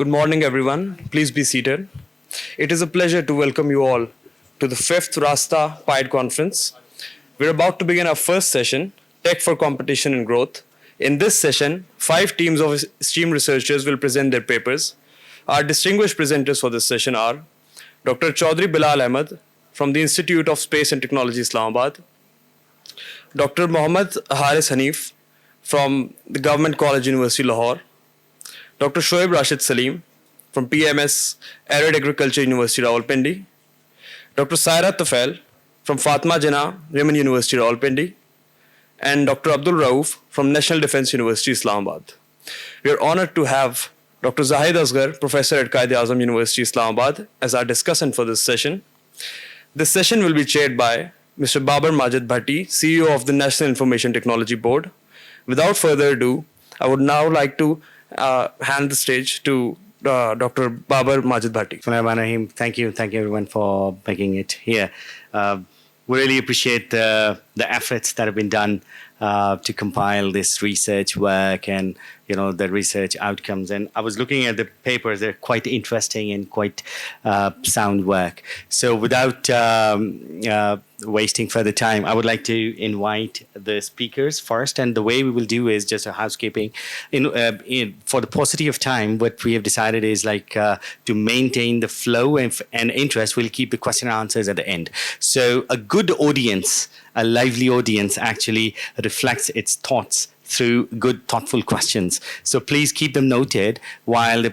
Good morning, everyone. Please be seated. It is a pleasure to welcome you all to the 5th Rasta PIDE conference. We're about to begin our first session, Tech for Competition and Growth. In this session, 5 teams of esteemed researchers will present their papers. Our distinguished presenters for this session are Dr. Chaudry Bilal Ahmad from the Institute of Space and Technology, Islamabad, Dr. Mohammad Haris Hanif from the Government College University, Lahore, Dr. Shoaib Rashid Salim from PMS Arid Agriculture University, Rawalpindi, Dr. Saira Tafail from Fatma Jinnah Women University, Rawalpindi, and Dr. Abdul Rauf from National Defence University, Islamabad. We are honored to have Dr. Zahid Asghar, Professor at Quaid-e-Azam University, Islamabad, as our discussant for this session. This session will be chaired by Mr. Babar Majid Bhatti, CEO of the National Information Technology Board. Without further ado, I would now like to hand the stage to Dr. Babar Majid Bhatti. Thank you everyone for making it here. We really appreciate the efforts that have been done to compile this research work and the research outcomes. And I was looking at the papers; they're quite interesting and quite sound work. So without wasting further time, I would like to invite the speakers first. And the way we will do is just a housekeeping. For the paucity of time, what we have decided is to maintain the flow and interest. We'll keep the question and answers at the end. So a good audience, a lively audience, actually reflects its thoughts through good, thoughtful questions. So please keep them noted while the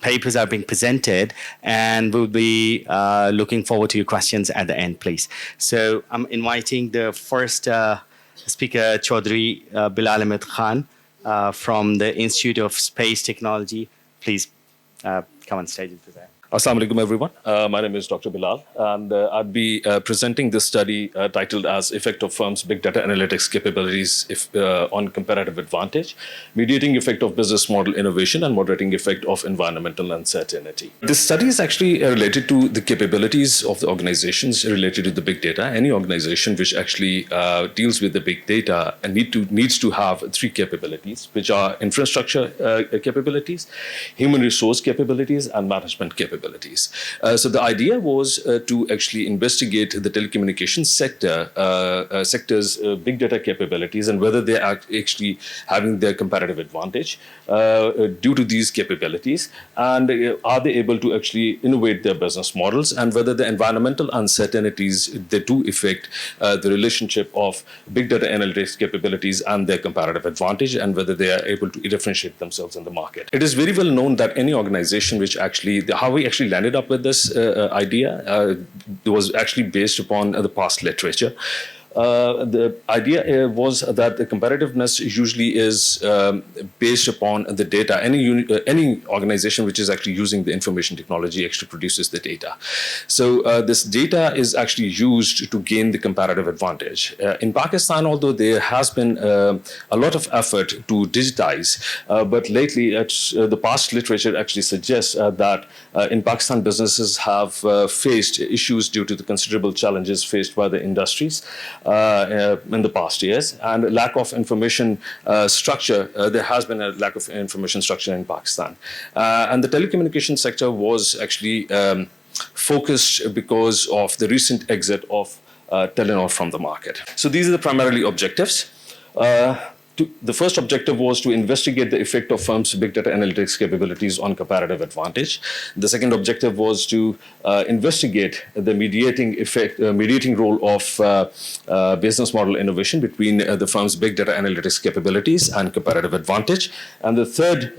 papers are being presented, and we'll be looking forward to your questions at the end, please. So I'm inviting the first speaker, Chaudry Bilal Ahmed Khan from the Institute of Space Technology. Please come on stage and present. Assalamu alaikum, everyone. My name is Dr. Bilal, and I'd be presenting this study titled as Effect of Firms' Big Data Analytics Capabilities on Comparative Advantage, Mediating Effect of Business Model Innovation and Moderating Effect of Environmental Uncertainty. This study is actually related to the capabilities of the organizations related to the big data. Any organization which actually deals with the big data and needs to have 3 capabilities, which are infrastructure capabilities, human resource capabilities, and management capabilities. So the idea was to actually investigate the telecommunications sector's big data capabilities and whether they are actually having their comparative advantage due to these capabilities, and are they able to actually innovate their business models, and whether the environmental uncertainties they do affect the relationship of big data analytics capabilities and their comparative advantage, and whether they are able to differentiate themselves in the market. It is very well known that any organization which how we actually landed up with this idea was actually based upon the past literature. The idea was that the comparativeness usually is based upon the data. Any organization which is actually using the information technology actually produces the data. So this data is actually used to gain the comparative advantage. In Pakistan, although there has been a lot of effort to digitize, but lately the past literature actually suggests that in Pakistan, businesses have faced issues due to the considerable challenges faced by the industries in the past years, and lack of information structure. There has been a lack of information structure in Pakistan. And the telecommunications sector was actually focused because of the recent exit of Telenor from the market. So these are the primarily objectives. The first objective was to investigate the effect of firms' big data analytics capabilities on comparative advantage. The second objective was to investigate the mediating role of business model innovation between the firm's big data analytics capabilities and comparative advantage. And the third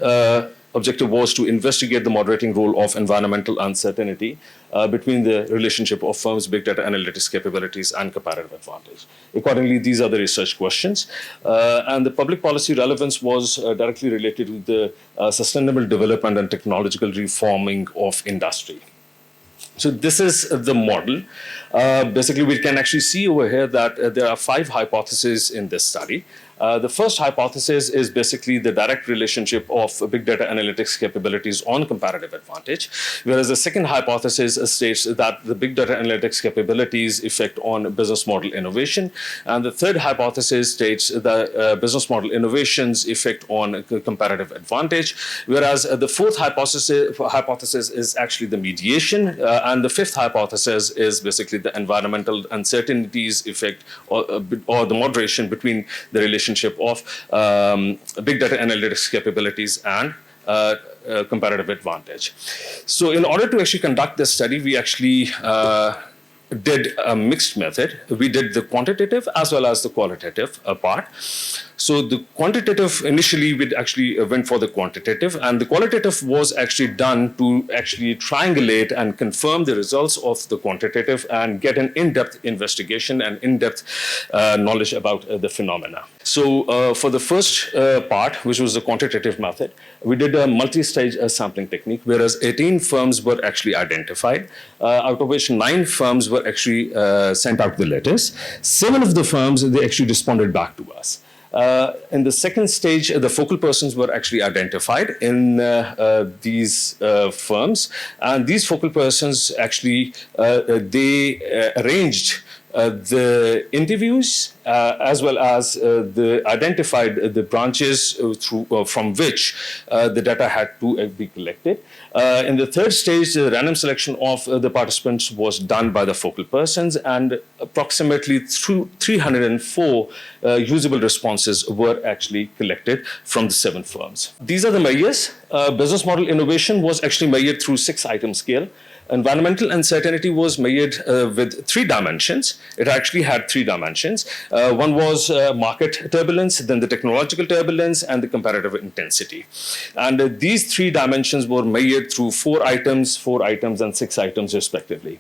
objective was to investigate the moderating role of environmental uncertainty between the relationship of firms' big data analytics capabilities and comparative advantage. Accordingly, these are the research questions. And the public policy relevance was directly related to the sustainable development and technological reforming of industry. So this is the model. Basically, we can actually see over here that there are 5 hypotheses in this study. The first hypothesis is basically the direct relationship of big data analytics capabilities on comparative advantage, whereas the second hypothesis states that the big data analytics capabilities effect on business model innovation, and the third hypothesis states the business model innovations effect on comparative advantage, whereas the fourth hypothesis is actually the mediation, and the fifth hypothesis is basically the environmental uncertainties effect, or the moderation between the relationship of big data analytics capabilities and comparative advantage. So in order to actually conduct this study, we actually did a mixed method. We did the quantitative as well as the qualitative part. So the quantitative, initially we actually went for the quantitative, and the qualitative was actually done to actually triangulate and confirm the results of the quantitative and get an in-depth investigation and in-depth knowledge about the phenomena. So for the first part, which was the quantitative method, we did a multi-stage sampling technique, whereas 18 firms were actually identified, out of which 9 firms were actually sent out the letters. 7 of the firms, they actually responded back to us. In the second stage, the focal persons were actually identified in these firms, and these focal persons actually they arranged the interviews as well as the identified the branches from which the data had to be collected. In the third stage, the random selection of the participants was done by the focal persons, and approximately 304 usable responses were actually collected from the 7 firms. These are the measures. Business model innovation was actually measured through 6-item scale. Environmental uncertainty was measured with 3 dimensions. It actually had 3 dimensions. One was market turbulence, then the technological turbulence, and the comparative intensity. And these 3 dimensions were measured through 4 items, 4 items, and 6 items respectively.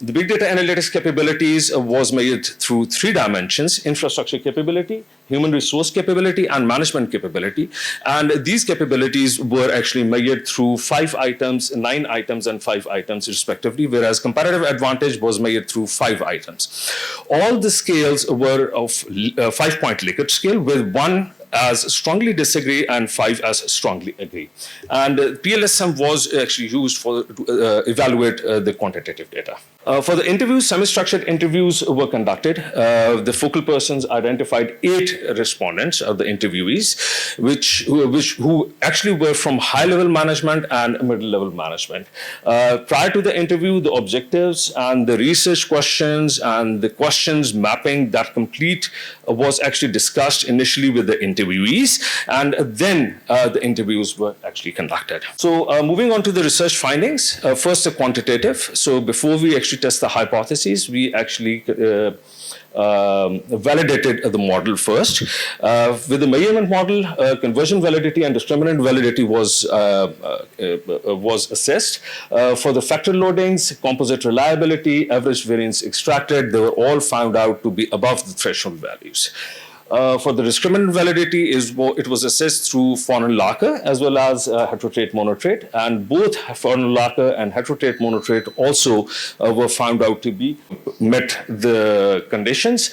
The big data analytics capabilities was measured through 3 dimensions: infrastructure capability, human resource capability, and management capability. And these capabilities were actually measured through 5 items, 9 items, and 5 items respectively, whereas comparative advantage was measured through 5 items. All the scales were of 5-point Likert scale, with 1 as strongly disagree and 5 as strongly agree. And PLSM was actually used for to evaluate the quantitative data. For the interviews, semi-structured interviews were conducted. The focal persons identified 8 respondents of the interviewees, who actually were from high-level management and middle-level management. Prior to the interview, the objectives and the research questions and the questions mapping that complete was actually discussed initially with the interviewees, and then the interviews were actually conducted. So moving on to the research findings, first the quantitative. So before we actually test the hypotheses, we actually validated the model first. With the measurement model, conversion validity and discriminant validity was assessed. For the factor loadings, composite reliability, average variance extracted, they were all found out to be above the threshold values. For the discriminant validity, it was assessed through Fanon-Laker as well as heterotrait monotrait, and both Fanon-Laker and heterotrait monotrait also were found out to be met the conditions,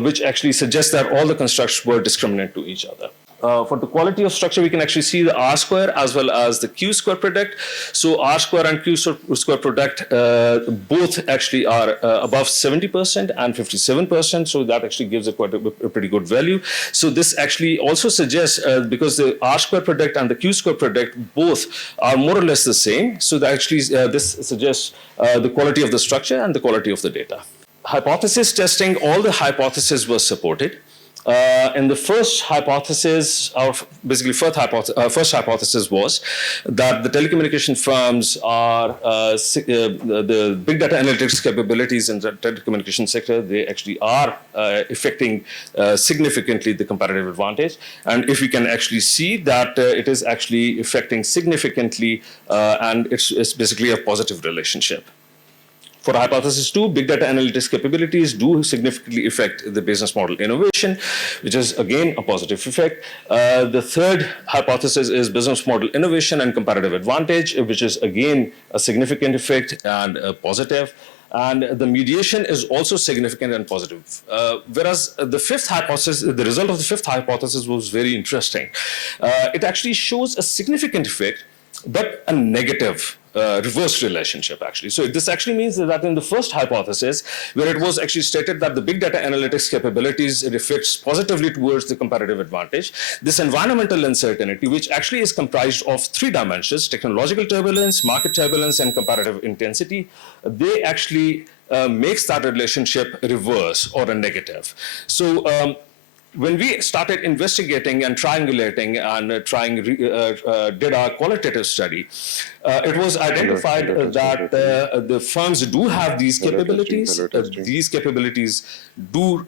which actually suggests that all the constructs were discriminant to each other. For the quality of structure, we can actually see the R square as well as the Q square product. So R square and Q square product both actually are above 70% and 57%. So that actually gives a pretty good value. So this actually also suggests, because the R square product and the Q square product both are more or less the same. So that actually this suggests the quality of the structure and the quality of the data. Hypothesis testing, all the hypotheses were supported. In the first hypothesis, our basically first hypothesis was that the telecommunication firms are the big data analytics capabilities in the telecommunication sector. They actually are affecting significantly the comparative advantage, and if we can actually see that it is actually affecting significantly, and it's basically a positive relationship. For hypothesis 2, big data analytics capabilities do significantly affect the business model innovation, which is again a positive effect. The third hypothesis is business model innovation and comparative advantage, which is again a significant effect and a positive. And the mediation is also significant and positive. Whereas the fifth hypothesis, the result of the fifth hypothesis was very interesting. It actually shows a significant effect, but a negative reverse relationship actually. So this actually means that in the first hypothesis, where it was actually stated that the big data analytics capabilities reflects positively towards the competitive advantage, this environmental uncertainty, which actually is comprised of three dimensions: technological turbulence, market turbulence, and competitive intensity, they actually makes that relationship reverse or a negative. So when we started investigating and triangulating and did our qualitative study, it was identified that the firms do have these capabilities. These capabilities do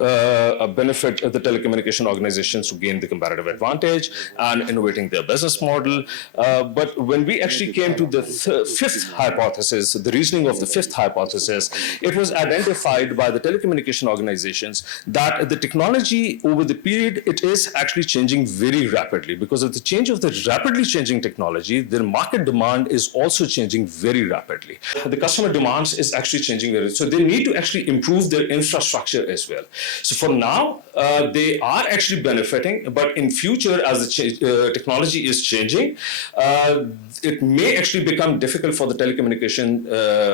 benefit the telecommunication organizations to gain the comparative advantage and innovating their business model. But when we actually came to the fifth hypothesis, the reasoning of the fifth hypothesis, it was identified by the telecommunication organizations that the technology over the period, it is actually changing very rapidly. Because of the change of the rapidly changing technology, the market demand is also changing very rapidly. The customer demands is actually changing very, so they need to actually improve their infrastructure as well. So for now, they are actually benefiting, but in future, as the technology is changing, it may actually become difficult for the telecommunication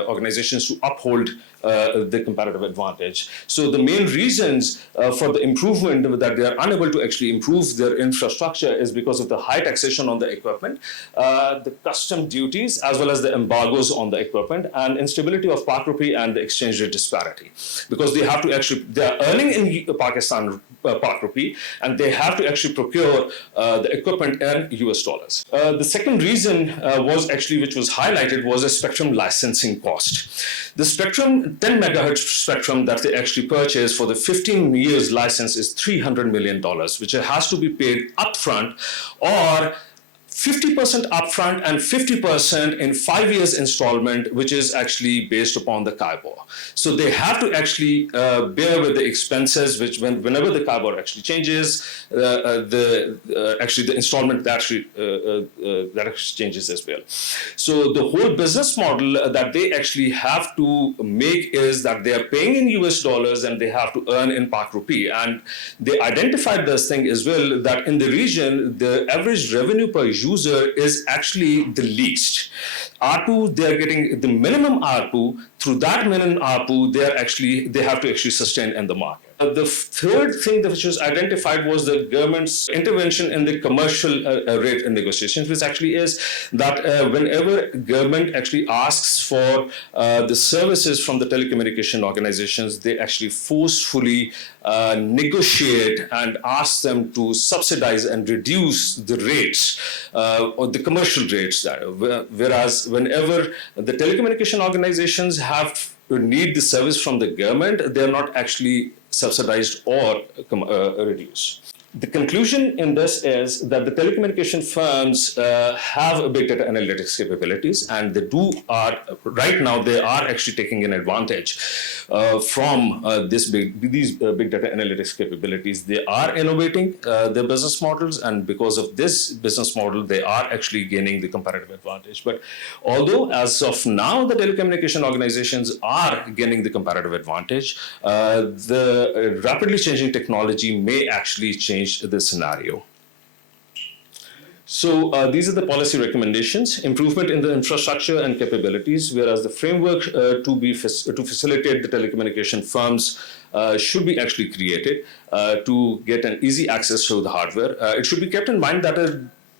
organizations to uphold the comparative advantage. So the main reasons for the improvement that they are unable to actually improve their infrastructure is because of the high taxation on the equipment, the custom duties, as well as the embargoes on the equipment, and instability of Pak rupee and the exchange rate disparity. Because they have to actually, they are earning in Pakistan Pak rupee, and they have to actually procure the equipment in US dollars. The second reason was actually, which was highlighted, was a spectrum licensing cost. The spectrum, 10 megahertz spectrum that they actually purchased for the 15 years license is $300 million, which has to be paid upfront, or 50% upfront and 50% in 5 years installment, which is actually based upon the KIBOR. So they have to actually bear with the expenses, which whenever the KIBOR actually changes, actually the installment that actually changes as well. So the whole business model that they actually have to make is that they are paying in US dollars and they have to earn in Pak rupee. And they identified this thing as well, that in the region, the average revenue per user is actually the least. ARPU, they are getting the minimum ARPU. Through that minimum ARPU, they have to actually sustain in the market. The third thing that which was identified was the government's intervention in the commercial rate negotiations, which actually is that whenever government actually asks for the services from the telecommunication organizations, they actually forcefully negotiate and ask them to subsidize and reduce the rates or the commercial rates. Whereas whenever the telecommunication organizations need the service from the government, they are not actually subsidized or reduced. The conclusion in this is that the telecommunication firms have a big data analytics capabilities, and right now they are actually taking an advantage from these big data analytics capabilities. They are innovating their business models, and because of this business model, they are actually gaining the comparative advantage. But although as of now, the telecommunication organizations are gaining the comparative advantage, the rapidly changing technology may actually change the scenario. So these are the policy recommendations: improvement in the infrastructure and capabilities, whereas the framework to facilitate the telecommunication firms should be actually created to get an easy access to the hardware. It should be kept in mind that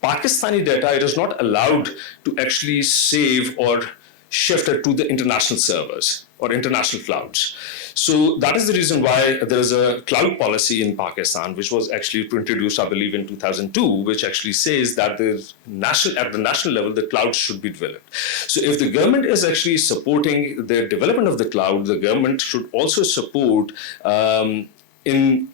Pakistani data, it is not allowed to actually save or shift it to the international servers or international clouds. So that is the reason why there is a cloud policy in Pakistan, which was actually introduced, I believe, in 2002, which actually says that at the national level, the cloud should be developed. So if the government is actually supporting the development of the cloud, the government should also support in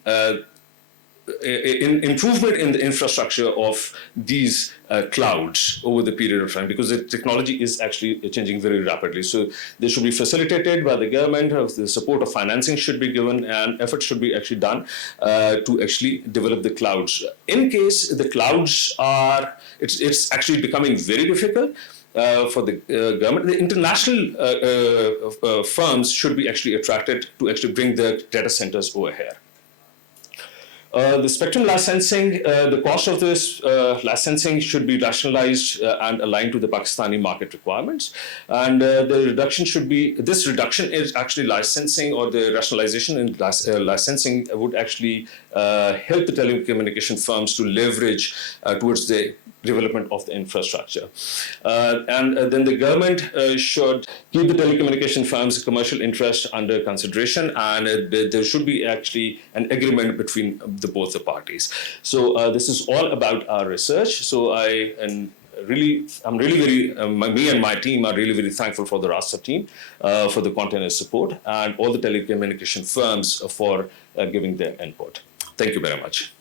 improvement in the infrastructure of these clouds over the period of time, because the technology is actually changing very rapidly. So they should be facilitated by the government. The support of financing should be given, and efforts should be actually done to actually develop the clouds. In case the clouds it's actually becoming very difficult, for the government. The international firms should be actually attracted to actually bring their data centers over here. The spectrum licensing, the cost of this licensing should be rationalized and aligned to the Pakistani market requirements. And the reduction should be, this reduction is actually licensing, or the rationalization in licensing would actually help the telecommunication firms to leverage towards the development of the infrastructure. Then the government should keep the telecommunication firms' commercial interest under consideration, and there should be actually an agreement between both the parties. So this is all about our research. So me and my team are really very thankful for the RASA team for the continuous support, and all the telecommunication firms for giving their input. Thank you very much.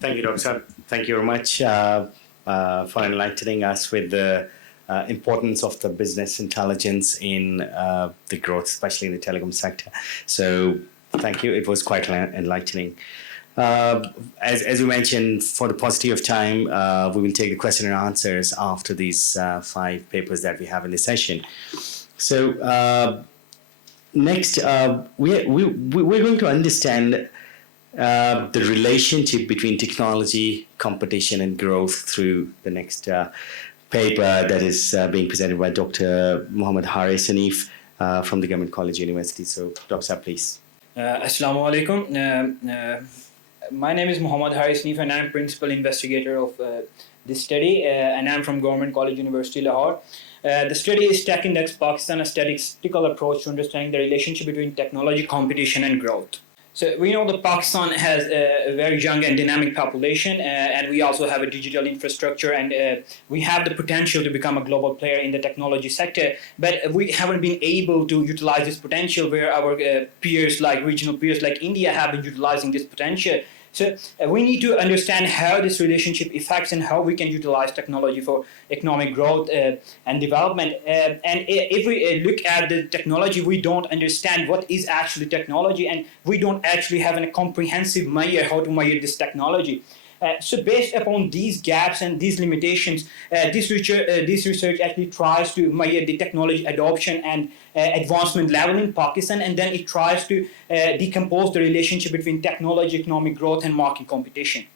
Thank you, Dr. Thank you very much for enlightening us with the importance of the business intelligence in the growth, especially in the telecom sector. So thank you. It was quite enlightening. As you mentioned, for the paucity of time, we will take the question and answers after these 5 papers that we have in this session. So next, we're going to understand the relationship between technology, competition, and growth through the next paper that is being presented by Dr. Muhammad Haris Hanif from the Government College University. So, Dr. please. Assalamu alaikum. My name is Muhammad Haris Hanif, and I'm principal investigator of this study, and I'm from Government College University, Lahore. The study is Tech Index Pakistan, a statistical approach to understanding the relationship between technology, competition, and growth. So we know that Pakistan has a very young and dynamic population, and we also have a digital infrastructure, and we have the potential to become a global player in the technology sector, but we haven't been able to utilize this potential where our peers, like regional peers like India, have been utilizing this potential. So we need to understand how this relationship affects and how we can utilize technology for economic growth and development. And if we look at the technology, we don't understand what is actually technology, and we don't actually have a comprehensive measure how to measure this technology. So based upon these gaps and these limitations, this research actually tries to measure the technology adoption and advancement level in Pakistan, and then it tries to decompose the relationship between technology, economic growth, and market competition.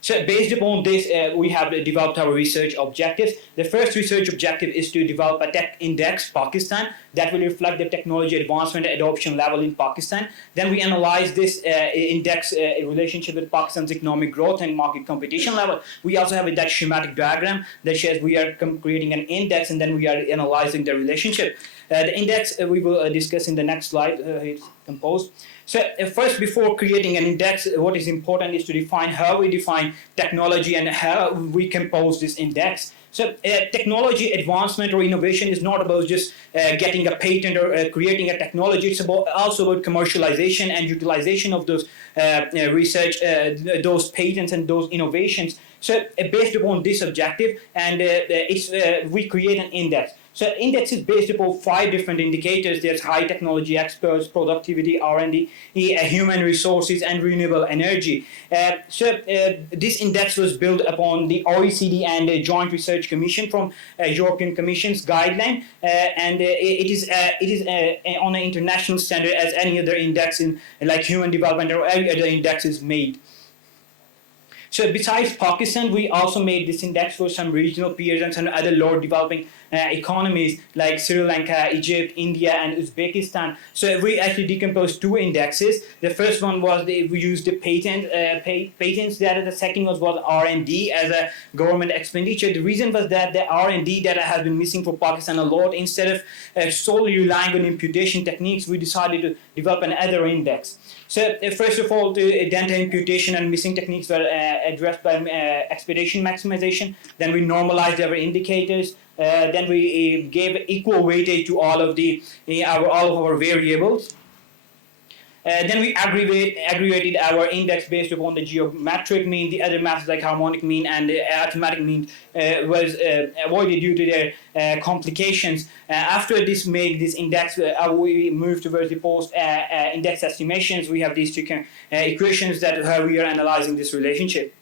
So based upon this, we have developed our research objectives. The first research objective is to develop a tech index Pakistan that will reflect the technology advancement and adoption level in Pakistan. Then we analyze this index relationship with Pakistan's economic growth and market competition level. We also have that schematic diagram that shows we are creating an index, and then we are analyzing the relationship. The index we will discuss in the next slide. It's composed. So first, before creating an index, what is important is to define how we define technology and how we compose this index. So technology advancement or innovation is not about just getting a patent or creating a technology. It's also about commercialization and utilization of those research, those patents and those innovations. So based upon this objective, and we create an index. So index is based upon 5 different indicators. There's high technology experts, productivity, R&D, human resources, and renewable energy. This index was built upon the OECD and the Joint Research Commission from European Commission's guideline, and it is on an international standard as any other index in like human development or any other index is made. So besides Pakistan, we also made this index for some regional peers and some other lower developing economies like Sri Lanka, Egypt, India, and Uzbekistan. So we actually decomposed 2 indexes. The first one was we used the patents data. The second was R&D as a government expenditure. The reason was that the R&D data has been missing for Pakistan a lot. Instead of solely relying on imputation techniques, we decided to develop another index. So first of all, the data imputation and missing techniques were addressed by expectation maximization. Then we normalized our indicators. Then we gave equal weightage to all of our variables. Then we aggregated our index based upon the geometric mean. The other methods like harmonic mean and the arithmetic mean was avoided due to their complications. After this index, we moved towards the post-index estimations. We have these 2 equations that how we are analyzing this relationship.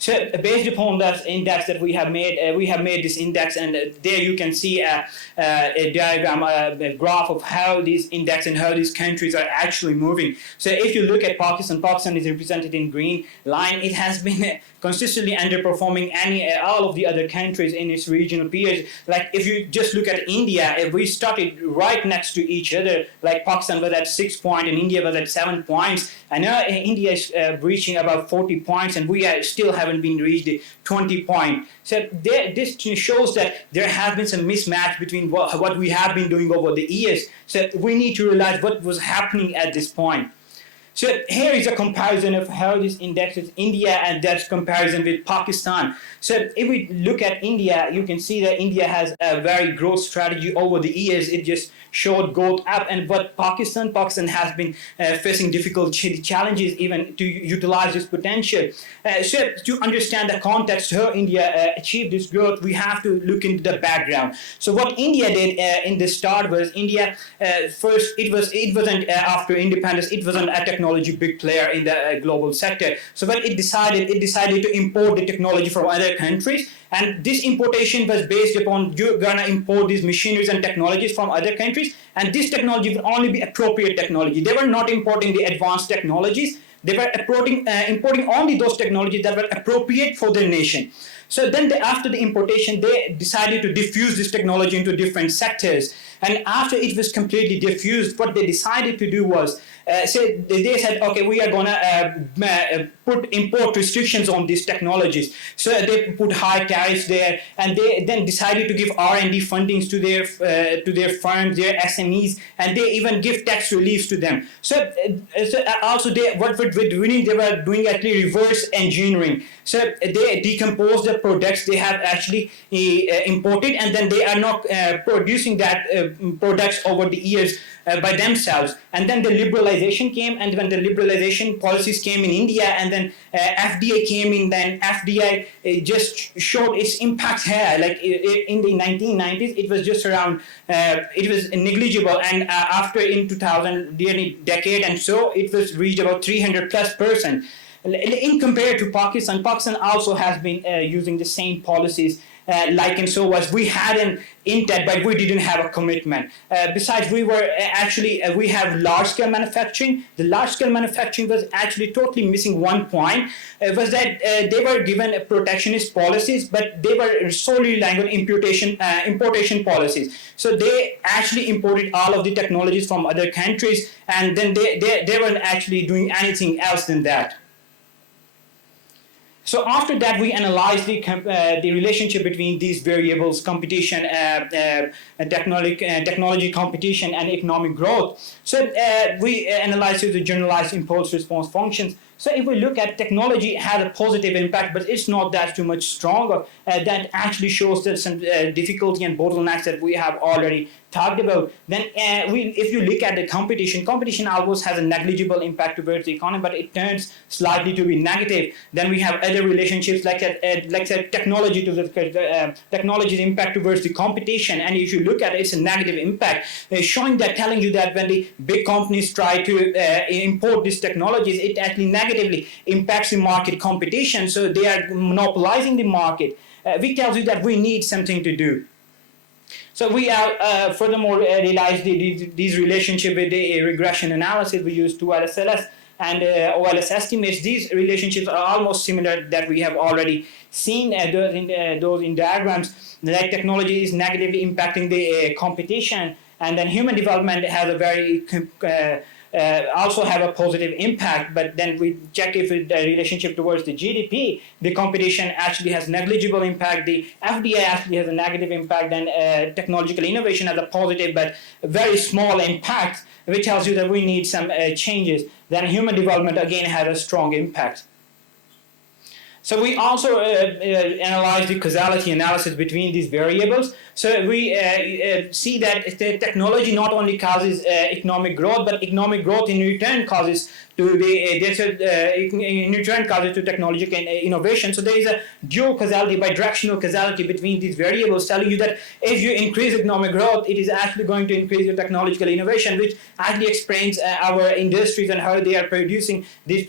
So based upon that index that we have made this index, and there you can see a diagram, a graph of how these index and how these countries are actually moving. So if you look at Pakistan, Pakistan is represented in green line. It has been consistently underperforming all of the other countries in its regional peers. Like if you just look at India, if we started right next to each other, like Pakistan was at 6 points and India was at 7 points, and now India is reaching about 40 points, and we still haven't been reached 20 points. So this shows that there has been some mismatch between what we have been doing over the years. So we need to realize what was happening at this point. So here is a comparison of how this indexes India, and that's comparison with Pakistan. So if we look at India, you can see that India has a very growth strategy over the years. It just showed growth up, and but Pakistan has been facing difficult challenges even to utilize this potential. So to understand the context how India achieved this growth, we have to look into the background. So what India did in the start was India first it wasn't after independence, it wasn't a technology big player in the global sector. So what it decided to import the technology from other countries, and this importation was based upon you're gonna import these machineries and technologies from other countries, and this technology would only be appropriate technology. They were not importing the advanced technologies. They were importing only those technologies that were appropriate for their nation. So then after the importation, they decided to diffuse this technology into different sectors. And after it was completely diffused, what they decided to do was, they said, okay, we are going to put import restrictions on these technologies. So they put high tariffs there, and they then decided to give R&D fundings to their firms, their SMEs, and they even give tax reliefs to them. So also what were doing, they were doing actually reverse engineering. So they decompose the products they have actually imported, and then they are not producing that products over the years by themselves. And then the liberalization came, and when the liberalization policies came in India, and then FDA came in, then FDA just showed its impact here. Like in the 1990s, it was just around, it was negligible, and after in 2000, nearly decade, and so it was reached about 300+%. In compared to Pakistan, Pakistan also has been using the same policies, like and so was. We had an intent, but we didn't have a commitment. Besides, we were we have large-scale manufacturing. The large-scale manufacturing was actually totally missing one point. Was that they were given protectionist policies, but they were solely relying on importation policies. So they actually imported all of the technologies from other countries, and then they weren't actually doing anything else than that. So after that, we analyzed the relationship between these variables: competition, technology competition, and economic growth. So we analyzed the generalized impulse response functions. So if we look at technology, it has a positive impact, but it's not that too much stronger. That actually shows that some difficulty and bottlenecks that we have already talked about. Then if you look at the competition almost has a negligible impact towards the economy, but it turns slightly to be negative. Then we have other relationships like technology to the technology's impact towards the competition, and if you look at it, it's a negative impact, telling you that when the big companies try to import these technologies, it actually negatively impacts the market competition. So they are monopolizing the market, which tells you that we need something to do. So we are furthermore realized these relationship with the regression analysis. We use 2LSLS and OLS estimates. These relationships are almost similar that we have already seen those in diagrams. Like technology is negatively impacting the competition, and then human development has a very also have a positive impact. But then we check if the relationship towards the GDP, the competition actually has negligible impact. The FDI actually has a negative impact, and technological innovation has a positive but very small impact, which tells you that we need some changes. Then human development again has a strong impact. So we also analyze the causality analysis between these variables. So we see that the technology not only causes economic growth, but economic growth in return causes to technological innovation. So there is a dual causality, bidirectional causality between these variables, telling you that if you increase economic growth, it is actually going to increase your technological innovation, which actually explains our industries and how they are producing these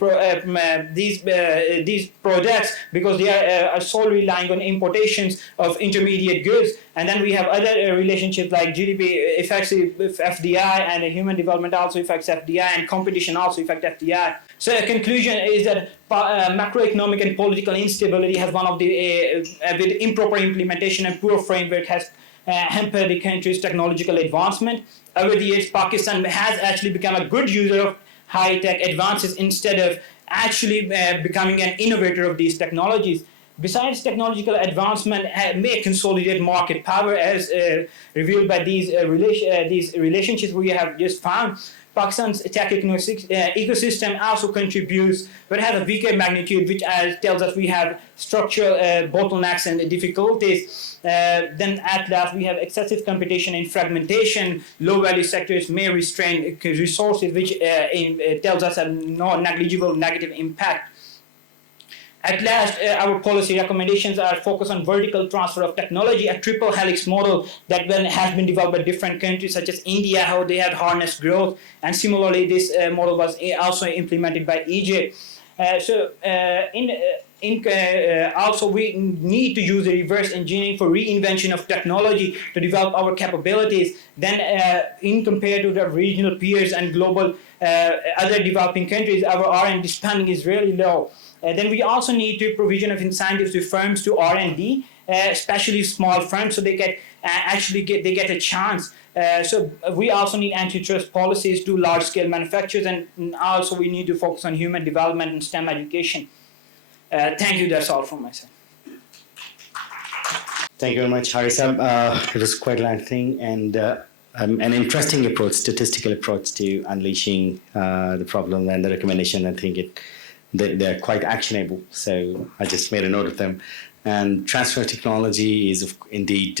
products effects because they are solely relying on importations of intermediate goods. And then we have other relationships like GDP affects FDI, and human development also affects FDI, and competition also affects FDI. So a conclusion is that macroeconomic and political instability has one of the with improper implementation and poor framework has hampered the country's technological advancement. Over the years, Pakistan has actually become a good user of high-tech advances instead of actually becoming an innovator of these technologies. Besides, technological advancement may consolidate market power, as revealed by these relationships we have just found. Pakistan's tech ecosystem also contributes, but has a weaker magnitude, which tells us we have structural bottlenecks and difficulties. Then at last, we have excessive competition and fragmentation. Low-value sectors may restrain resources, which tells us a negligible negative impact. At last, our policy recommendations are focused on vertical transfer of technology, a triple helix model that has been developed by different countries such as India, how they have harnessed growth. And similarly, this model was also implemented by Egypt. Also, we need to use the reverse engineering for reinvention of technology to develop our capabilities. Then, in compared to the regional peers and global other developing countries, our R&D spending is really low. Then we also need to provision of incentives to firms to R&D, especially small firms, so they get a chance. So we also need antitrust policies to large-scale manufacturers, and also we need to focus on human development and STEM education. Thank you. That's all from my side. Thank you very much, Harisab. It was quite lengthy and an interesting approach, statistical approach to unleashing the problem and the recommendation. I think they're quite actionable, so I just made a note of them. And transfer technology is indeed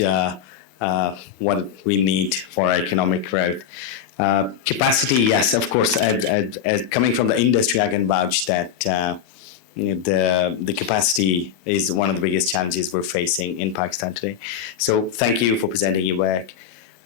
what we need for our economic growth. Capacity, yes, of course. Coming from the industry, I can vouch that the capacity is one of the biggest challenges we're facing in Pakistan today. So thank you for presenting your work.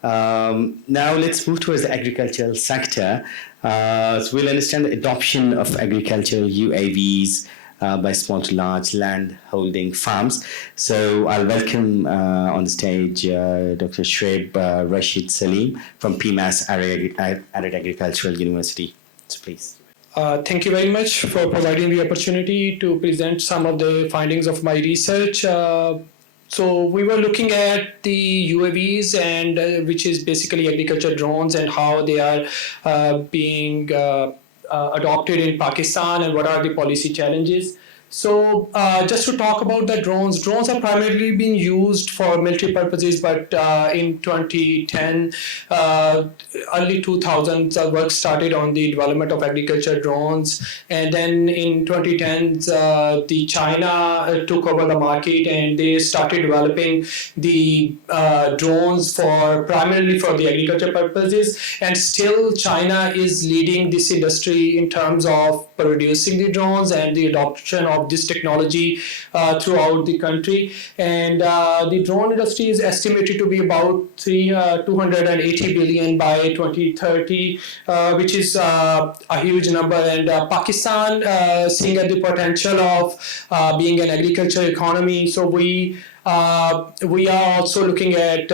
Now let's move towards the agricultural sector. So we'll understand the adoption of agricultural UAVs by small to large land holding farms. So I'll welcome on the stage Dr. Shreb Rashid Salim from PMAS Arid Agricultural University. So please. Thank you very much for providing the opportunity to present some of the findings of my research. So we were looking at the UAVs, and which is basically agriculture drones, and how they are being adopted in Pakistan, and what are the policy challenges. So just to talk about the drones are primarily being used for military purposes, but in 2010, early 2000s, work started on the development of agriculture drones. And then in 2010s, the China took over the market, and they started developing the drones primarily for the agriculture purposes. And still China is leading this industry in terms of producing the drones and the adoption of this technology throughout the country. And the drone industry is estimated to be about 280 billion by 2030, which is a huge number. And Pakistan, seeing at the potential of being an agriculture economy, so we are also looking at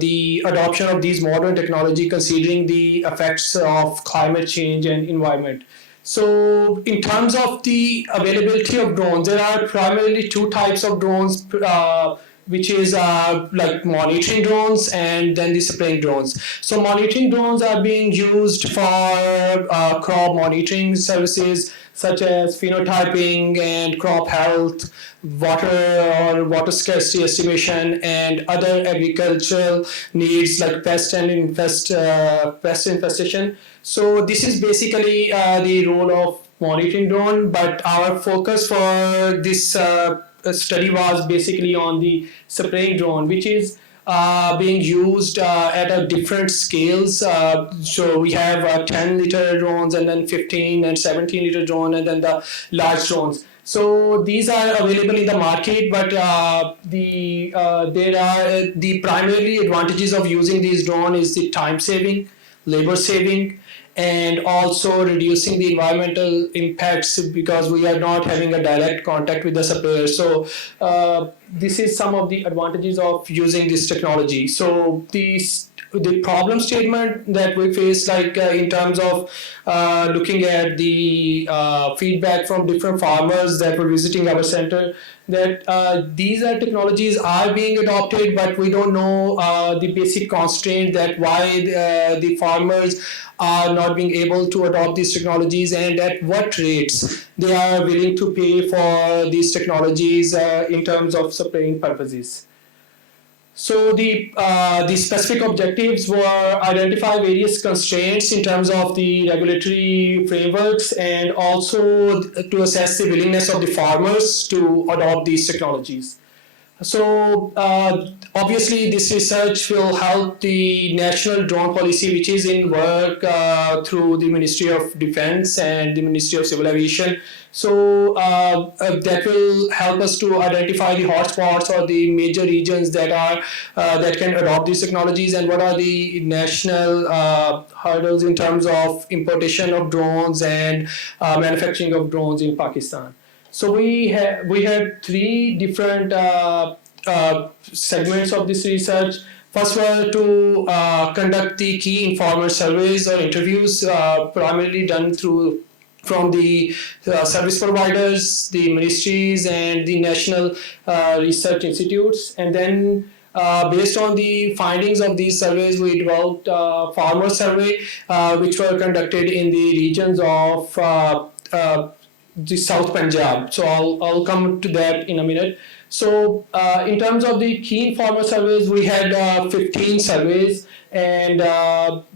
the adoption of these modern technology, considering the effects of climate change and environment. So in terms of the availability of drones, there are primarily two types of drones, which is like monitoring drones and then the spraying drones. So monitoring drones are being used for crop monitoring services such as phenotyping and crop health, water scarcity estimation, and other agricultural needs like pest infestation. So this is basically the role of monitoring drone, but our focus for this study was basically on the spraying drone, which is being used at a different scales. So we have 10-liter drones, and then 15 and 17-liter drone, and then the large drones. So these are available in the market, but there are the primary advantages of using these drones is the time saving, labor saving, and also reducing the environmental impacts because we are not having a direct contact with the supplier. So this is some of the advantages of using this technology. So the problem statement that we face, like in terms of looking at the feedback from different farmers that were visiting our center, that these are technologies are being adopted, but we don't know the basic constraint that why the farmers are not being able to adopt these technologies and at what rates they are willing to pay for these technologies in terms of spraying purposes. So the specific objectives were identify various constraints in terms of the regulatory frameworks and also to assess the willingness of the farmers to adopt these technologies. So obviously this research will help the national drone policy, which is in work through the Ministry of Defense and the Ministry of Civil Aviation. So that will help us to identify the hotspots or the major regions that are that can adopt these technologies, and what are the national hurdles in terms of importation of drones and manufacturing of drones in Pakistan. So we had three different segments of this research. First were to conduct the key informer surveys or interviews, primarily done from the service providers, the ministries, and the national research institutes. And then based on the findings of these surveys, we developed a farmer survey, which were conducted in the regions of the South Punjab. So I'll come to that in a minute. So in terms of the key informer surveys, we had 15 surveys, and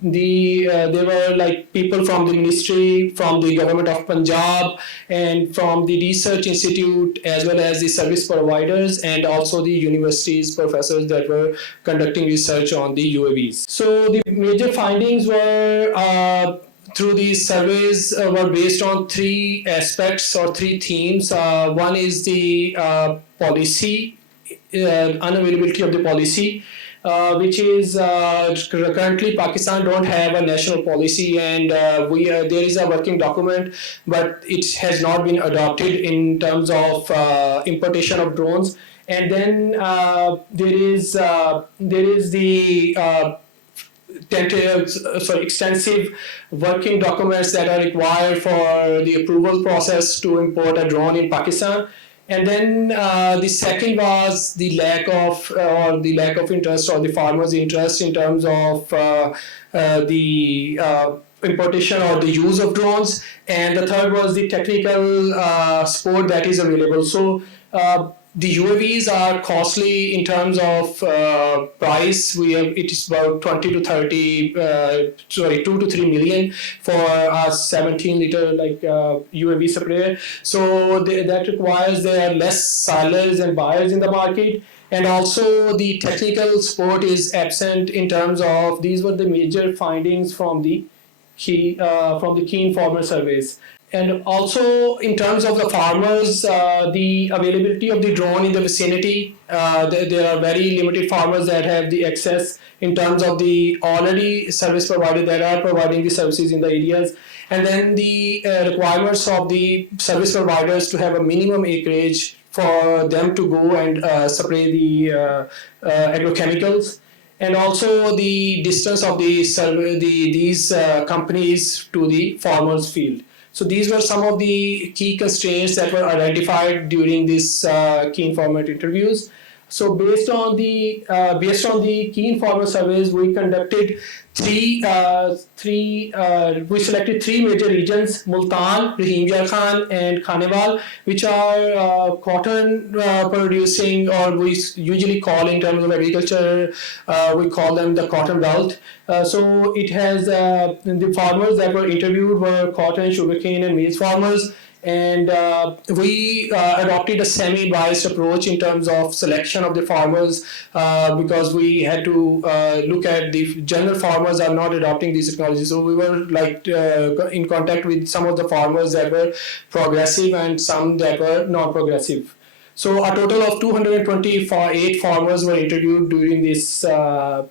they were like people from the ministry, from the government of Punjab, and from the research institute, as well as the service providers, and also the universities professors that were conducting research on the UAVs. So the major findings were through these surveys were based on three aspects or three themes. One is the policy, unavailability of the policy, which is currently Pakistan don't have a national policy, and there is a working document, but it has not been adopted in terms of importation of drones. And then there is the extensive working documents that are required for the approval process to import a drone in Pakistan. And then the second was the lack of interest, or the farmers' interest in terms of the importation or the use of drones. And the third was the technical support that is available. So the UAVs are costly in terms of price. It is about 2 to 3 million for a 17-liter UAV sprayer. So that requires there are less sellers and buyers in the market. And also the technical support is absent in terms of, these were the major findings from the key informer surveys. And also in terms of the farmers, the availability of the drone in the vicinity, there are very limited farmers that have the access in terms of the already service providers that are providing the services in the areas. And then the requirements of the service providers to have a minimum acreage for them to go and spray the agrochemicals. And also the distance of these companies to the farmers' field. So these were some of the key constraints that were identified during this key informer interviews. So based on the key informer surveys, we conducted we selected three major regions: Multan, Rahim Yar Khan, and Khanewal, which are cotton producing, or we usually call in terms of agriculture, we call them the cotton belt. So it has the farmers that were interviewed were cotton, sugarcane, and maize farmers. And we adopted a semi-biased approach in terms of selection of the farmers, because we had to look at the general farmers are not adopting these technologies. So we were in contact with some of the farmers that were progressive and some that were not progressive. So a total of 228 farmers were interviewed during this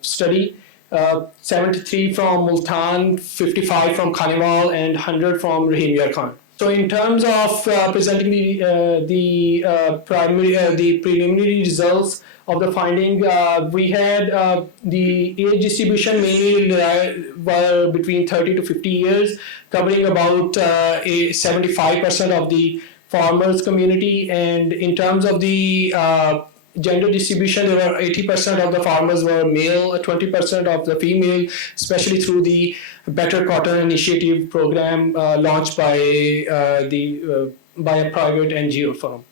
study. 73 from Multan, 55 from Khanewal, and 100 from Rahim Yar Khan. So in terms of presenting the preliminary results of the finding, we had the age distribution mainly were between 30 to 50 years, covering about 75% of the farmers community. And in terms of the gender distribution, there were 80% of the farmers were male, 20% of the female, especially through the Better Cotton Initiative program launched by a private NGO firm.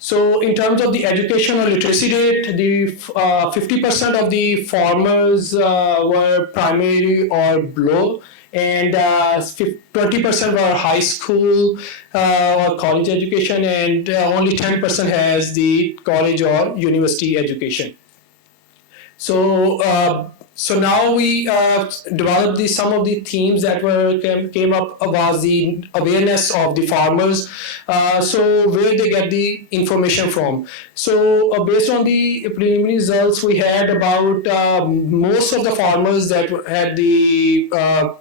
So in terms of the education or literacy rate, the 50% of the farmers were primary or below, and 20% were high school or college education, and only 10% has the college or university education. So now we developed some of the themes that came up was the awareness of the farmers. So where they get the information from. So based on the preliminary results, we had about most of the farmers that had the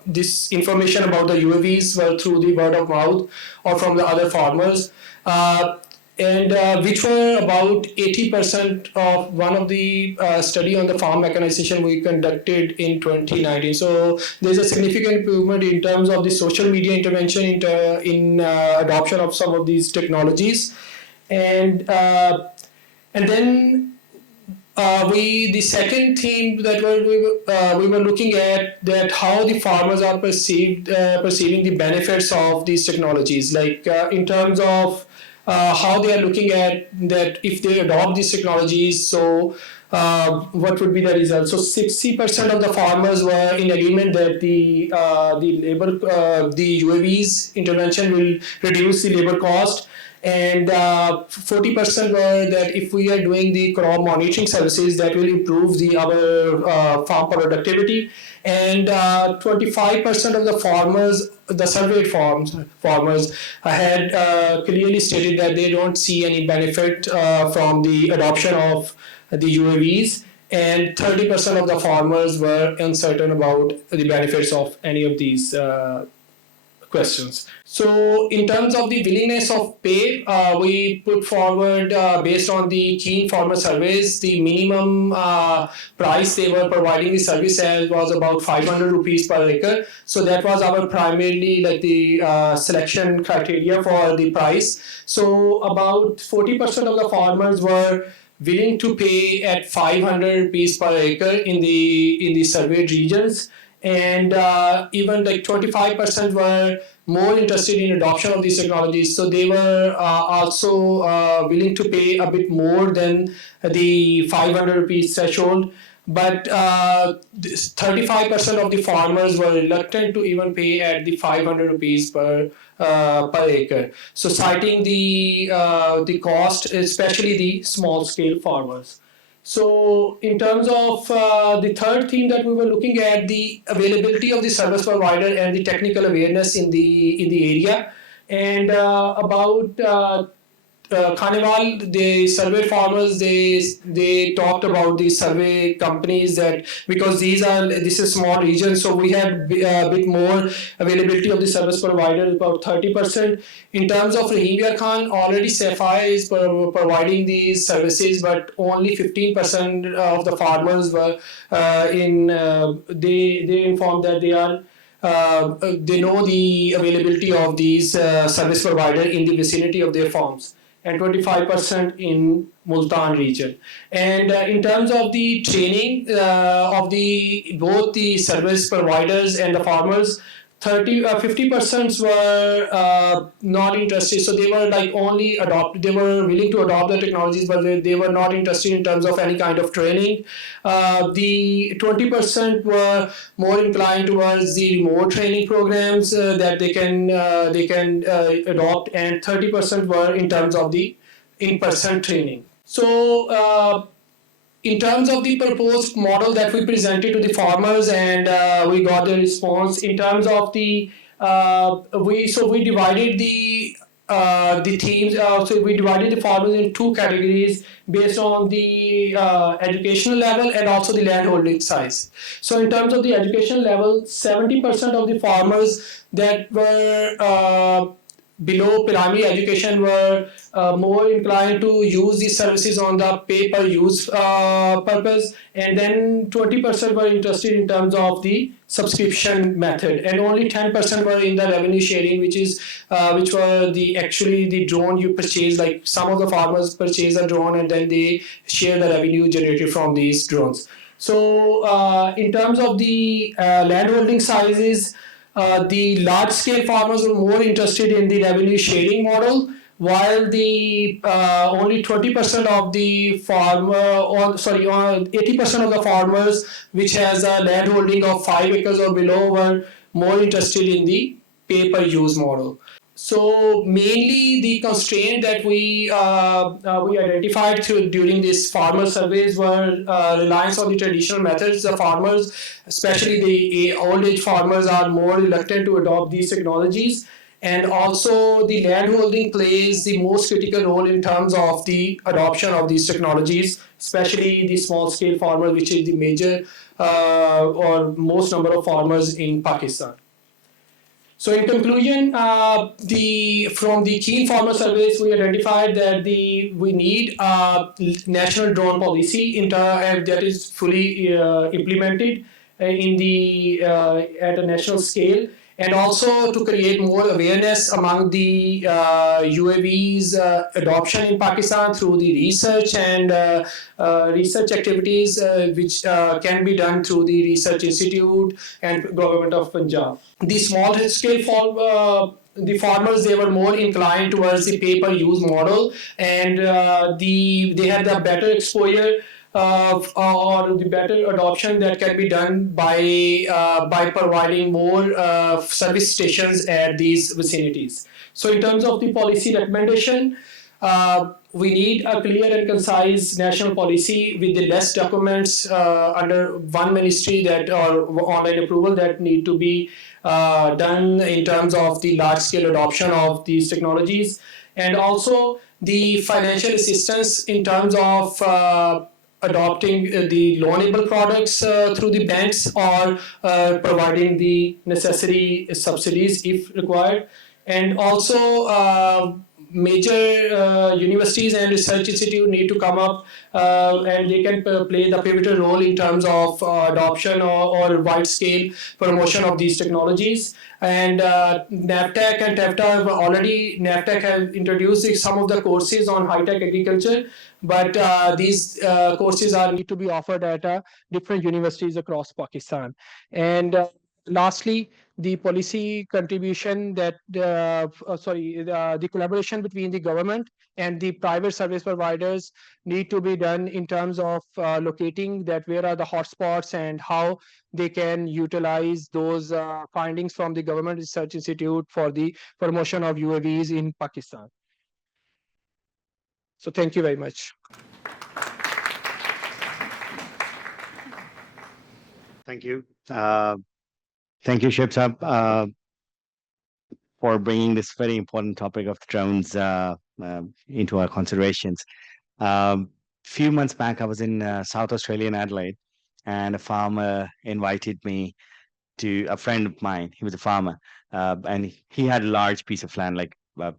this information about the UAVs were through the word of mouth or from the other farmers. And which were about 80% of one of the study on the farm mechanization we conducted in 2019. So there's a significant improvement in terms of the social media intervention in adoption of some of these technologies. And then the second theme that we were looking at that how the farmers are perceiving the benefits of these technologies, like in terms of how they are looking at that if they adopt these technologies, so what would be the result? So 60% of the farmers were in agreement that the UAVs intervention will reduce the labor cost, and 40% were that if we are doing the crop monitoring services, that will improve our farm productivity. And 25% of the farmers, the surveyed farmers had clearly stated that they don't see any benefit from the adoption of the UAVs, and 30% of the farmers were uncertain about the benefits of any of these questions. So in terms of the willingness of pay, we put forward based on the keen farmer surveys, the minimum price they were providing the service as was about 500 rupees per acre. So that was our primarily like the selection criteria for the price. So about 40% of the farmers were willing to pay at 500 rupees per acre in the surveyed regions, and even like 25% were more interested in adoption of these technologies. So they were also willing to pay a bit more than the 500 rupees threshold. But 35% of the farmers were reluctant to even pay at the 500 rupees per acre. So citing the cost, especially the small scale farmers. So in terms of the third theme that we were looking at, the availability of the service provider and the technical awareness in the area, and about Khanewal, the survey farmers, they talked about the survey companies that because this is a small region, so we had a bit more availability of the service provider, about 30%. In terms of Rahim Yar Khan, already Sapphire is providing these services, but only 15% of the farmers were they informed that they know the availability of these service provider in the vicinity of their farms, and 25% in Multan region. And in terms of the training of both the service providers and the farmers, 50% were not interested. So they were like they were willing to adopt the technologies, but they were not interested in terms of any kind of training. The 20% were more inclined towards the remote training programs that they can adopt, and 30% were in terms of the in-person training. So in terms of the proposed model that we presented to the farmers, and we got the response in terms of the we divided the the themes. So we divided the farmers in two categories based on the educational level and also the land holding size. So in terms of the educational level, 70% of the farmers that were below primary education were more inclined to use these services on the pay per use purpose, and then 20% were interested in terms of the subscription method, and only 10% were in the revenue sharing, which were the actually the drone you purchase. Like some of the farmers purchase a drone and then they share the revenue generated from these drones. So in terms of the landholding sizes, the large scale farmers were more interested in the revenue sharing model, while the only 20% of the farmer, or sorry, 80% of the farmers which has a land holding of 5 acres or below were more interested in the pay per use model. So mainly the constraint that we identified during these farmer surveys were reliance on the traditional methods. The farmers, especially the old age farmers, are more reluctant to adopt these technologies, and also the landholding plays the most critical role in terms of the adoption of these technologies, especially the small scale farmers, which is the major or most number of farmers in Pakistan. So in conclusion, the from the keen farmer surveys, we identified that we need a national drone policy that is fully implemented in the at a national scale, and also to create more awareness among the UAVs adoption in Pakistan through the research and research activities which can be done through the Research Institute and Government of Punjab. The small scale the farmers, they were more inclined towards the pay per use model, and they had the better exposure or the better adoption that can be done by providing more service stations at these vicinities. So in terms of the policy recommendation, we need a clear and concise national policy with the less documents under one ministry that or online approval that need to be done in terms of the large scale adoption of these technologies, and also the financial assistance in terms of adopting the loanable products through the banks, or providing the necessary subsidies if required, and also major universities and research institute need to come up and they can play the pivotal role in terms of adoption or wide scale promotion of these technologies. And NAVTEC and TEFTA have already, NAVTEC have introduced some of the courses on high-tech agriculture, but these courses are need to be offered at different universities across Pakistan. And lastly, the policy contribution that the collaboration between the government and the private service providers need to be done in terms of locating that where are the hotspots and how they can utilize those findings from the government research institute for the promotion of UAVs in Pakistan. So thank you very much. Thank you. Thank you, Shibsab, for bringing this very important topic of drones into our considerations. Few months back, I was in South Australia in Adelaide, and a farmer invited me to a friend of mine. He was a farmer, and he had a large piece of land, like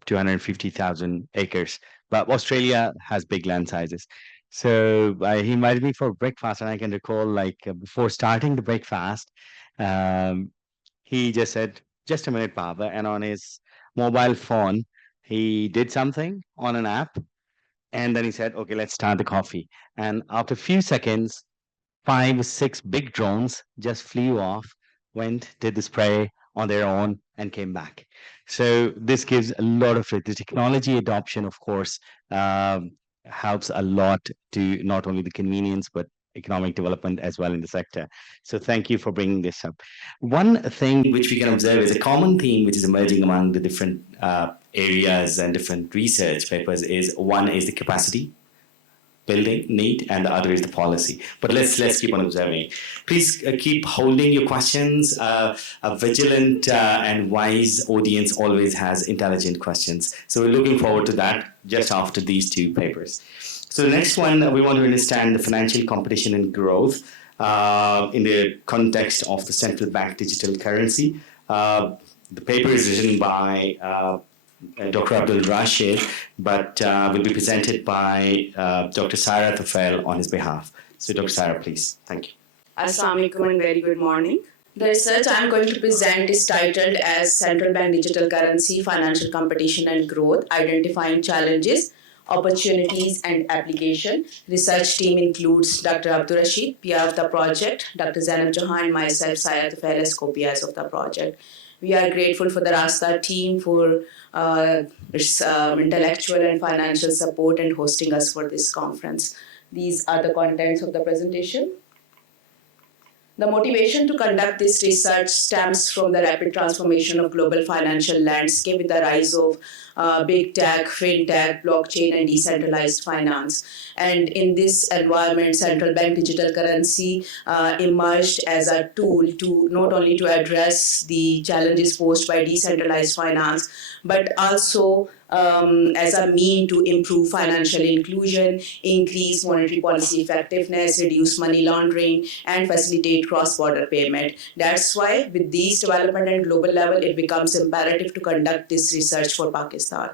250,000 acres. But Australia has big land sizes. So he invited me for breakfast, and I can recall, like before starting the breakfast, um, he just said, "Just a minute, Baba," and on his mobile phone, he did something on an app, and then he said, "Okay, let's start the coffee." And after a few seconds, 5, 6 big drones just flew off, went, did the spray on their own, and came back. So this gives a lot of it. The technology adoption, of course, helps a lot to not only the convenience but economic development as well in the sector. So thank you for bringing this up. One thing which we can observe is a common theme which is emerging among the different areas and different research papers is one is the capacity. building need, and the other is the policy. But let's keep on observing. Please keep holding your questions. A vigilant and wise audience always has intelligent questions. So we're looking forward to that just after these two papers. So the next one, we want to understand the financial competition and growth in the context of the central bank digital currency. The paper is written by Dr. Abdul Rashid, but will be presented by Dr. Sarah Tufel on his behalf. So, Dr. Sarah, please. Thank you. Assalamu alaikum and very good morning. The research I'm going to present is titled as Central Bank Digital Currency, Financial Competition and Growth, Identifying Challenges, Opportunities and Application. Research team includes Dr. Abdul Rashid, PI of the project, Dr. Zainab Johan, myself, Saya Tufel as co-PIs of the project. We are grateful for the Rasta team for its intellectual and financial support and hosting us for this conference. These are the contents of the presentation. The motivation to conduct this research stems from the rapid transformation of global financial landscape with the rise of big tech, fintech, blockchain, and decentralized finance. And in this environment, central bank digital currency emerged as a tool to not only to address the challenges posed by decentralized finance, but also as a mean to improve financial inclusion, increase monetary policy effectiveness, reduce money laundering, and facilitate cross-border payment. That's why with these development at global level, it becomes imperative to conduct this research for Pakistan.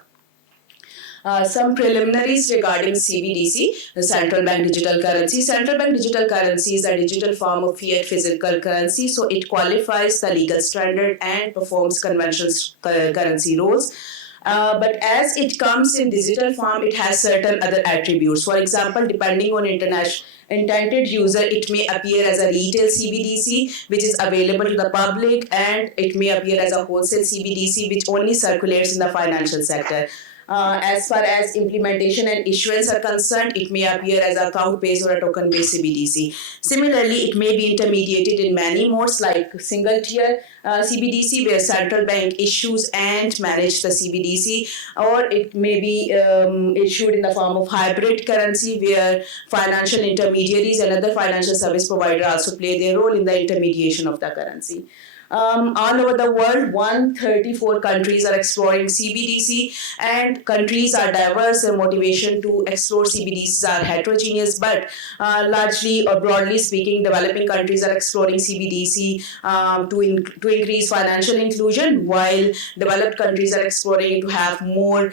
Some preliminaries regarding CBDC, the central bank digital currency. Central bank digital currency is a digital form of fiat physical currency, so it qualifies the legal standard and performs conventional currency roles. But as it comes in digital form, it has certain other attributes. For example, depending on intended user, it may appear as a retail CBDC, which is available to the public, and it may appear as a wholesale CBDC, which only circulates in the financial sector. As far as implementation and issuance are concerned, it may appear as account-based or a token-based CBDC. Similarly, it may be intermediated in many modes like single-tier CBDC, where central bank issues and manage the CBDC, or it may be issued in the form of hybrid currency, where financial intermediaries and other financial service providers also play their role in the intermediation of the currency. All over the world, 134 countries are exploring CBDC, and countries are diverse. Their motivation to explore CBDCs are heterogeneous, but largely or broadly speaking, developing countries are exploring CBDC to increase financial inclusion, while developed countries are exploring to have more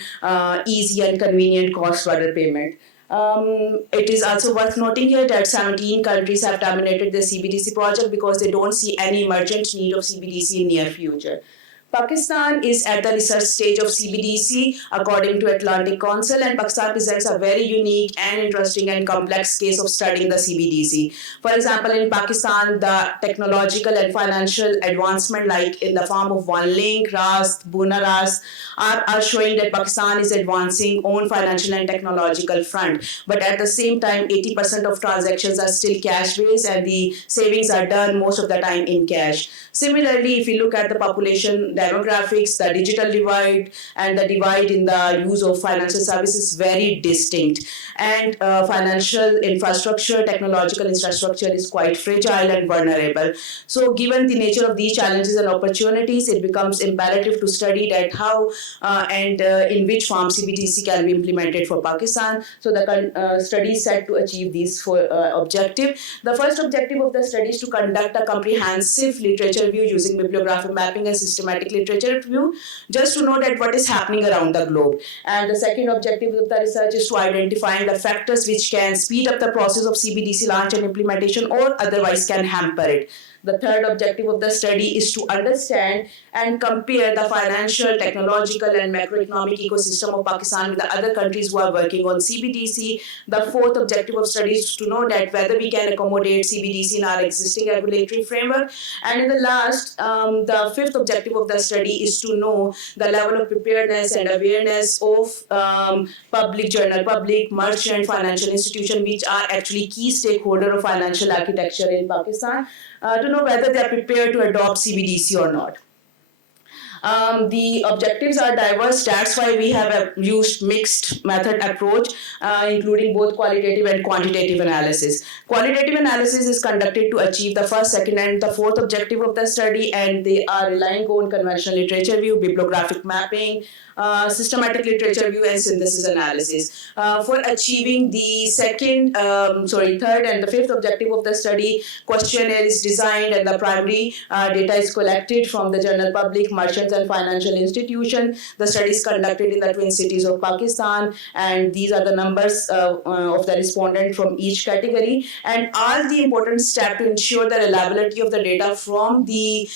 easy and convenient cross-border payment. It is also worth noting here that 17 countries have terminated the CBDC project because they don't see any emergent need of CBDC in near future. Pakistan is at the research stage of CBDC according to Atlantic Council, and Pakistan presents a very unique and interesting and complex case of studying the CBDC. For example, in Pakistan, the technological and financial advancement, like in the form of OneLink, Rast, Buna Rast, are showing that Pakistan is advancing on financial and technological front. But at the same time, 80% of transactions are still cash-based, and the savings are done most of the time in cash. Similarly, if you look at the population demographics, the digital divide and the divide in the use of financial services is very distinct. And financial infrastructure, technological infrastructure is quite fragile and vulnerable. So given the nature of these challenges and opportunities, it becomes imperative to study that how and in which form CBDC can be implemented for Pakistan. So the study is set to achieve these four objectives. The first objective of the study is to conduct a comprehensive literature review using bibliographic mapping and systematic literature review, just to know that what is happening around the globe. And the second objective of the research is to identify the factors which can speed up the process of CBDC launch and implementation or otherwise can hamper it. The third objective of the study is to understand and compare the financial, technological, and macroeconomic ecosystem of Pakistan with the other countries who are working on CBDC. The fourth objective of study is to know that whether we can accommodate CBDC in our existing regulatory framework. And in the last, the fifth objective of the study is to know the level of preparedness and awareness of public journal, public, merchant, financial institution, which are actually key stakeholder of financial architecture in Pakistan, to know whether they are prepared to adopt CBDC or not. The objectives are diverse. That's why we have used mixed method approach, including both qualitative and quantitative analysis. Qualitative analysis is conducted to achieve the first, second, and the fourth objective of the study, and they are relying on conventional literature view, bibliographic mapping, systematic literature view, and synthesis analysis. For achieving the third, and the fifth objective of the study, questionnaire is designed, and the primary data is collected from the general public, merchants, and financial institution. The study is conducted in the twin cities of Pakistan, and these are the numbers of the respondent from each category. And all the important steps to ensure the reliability of the data from the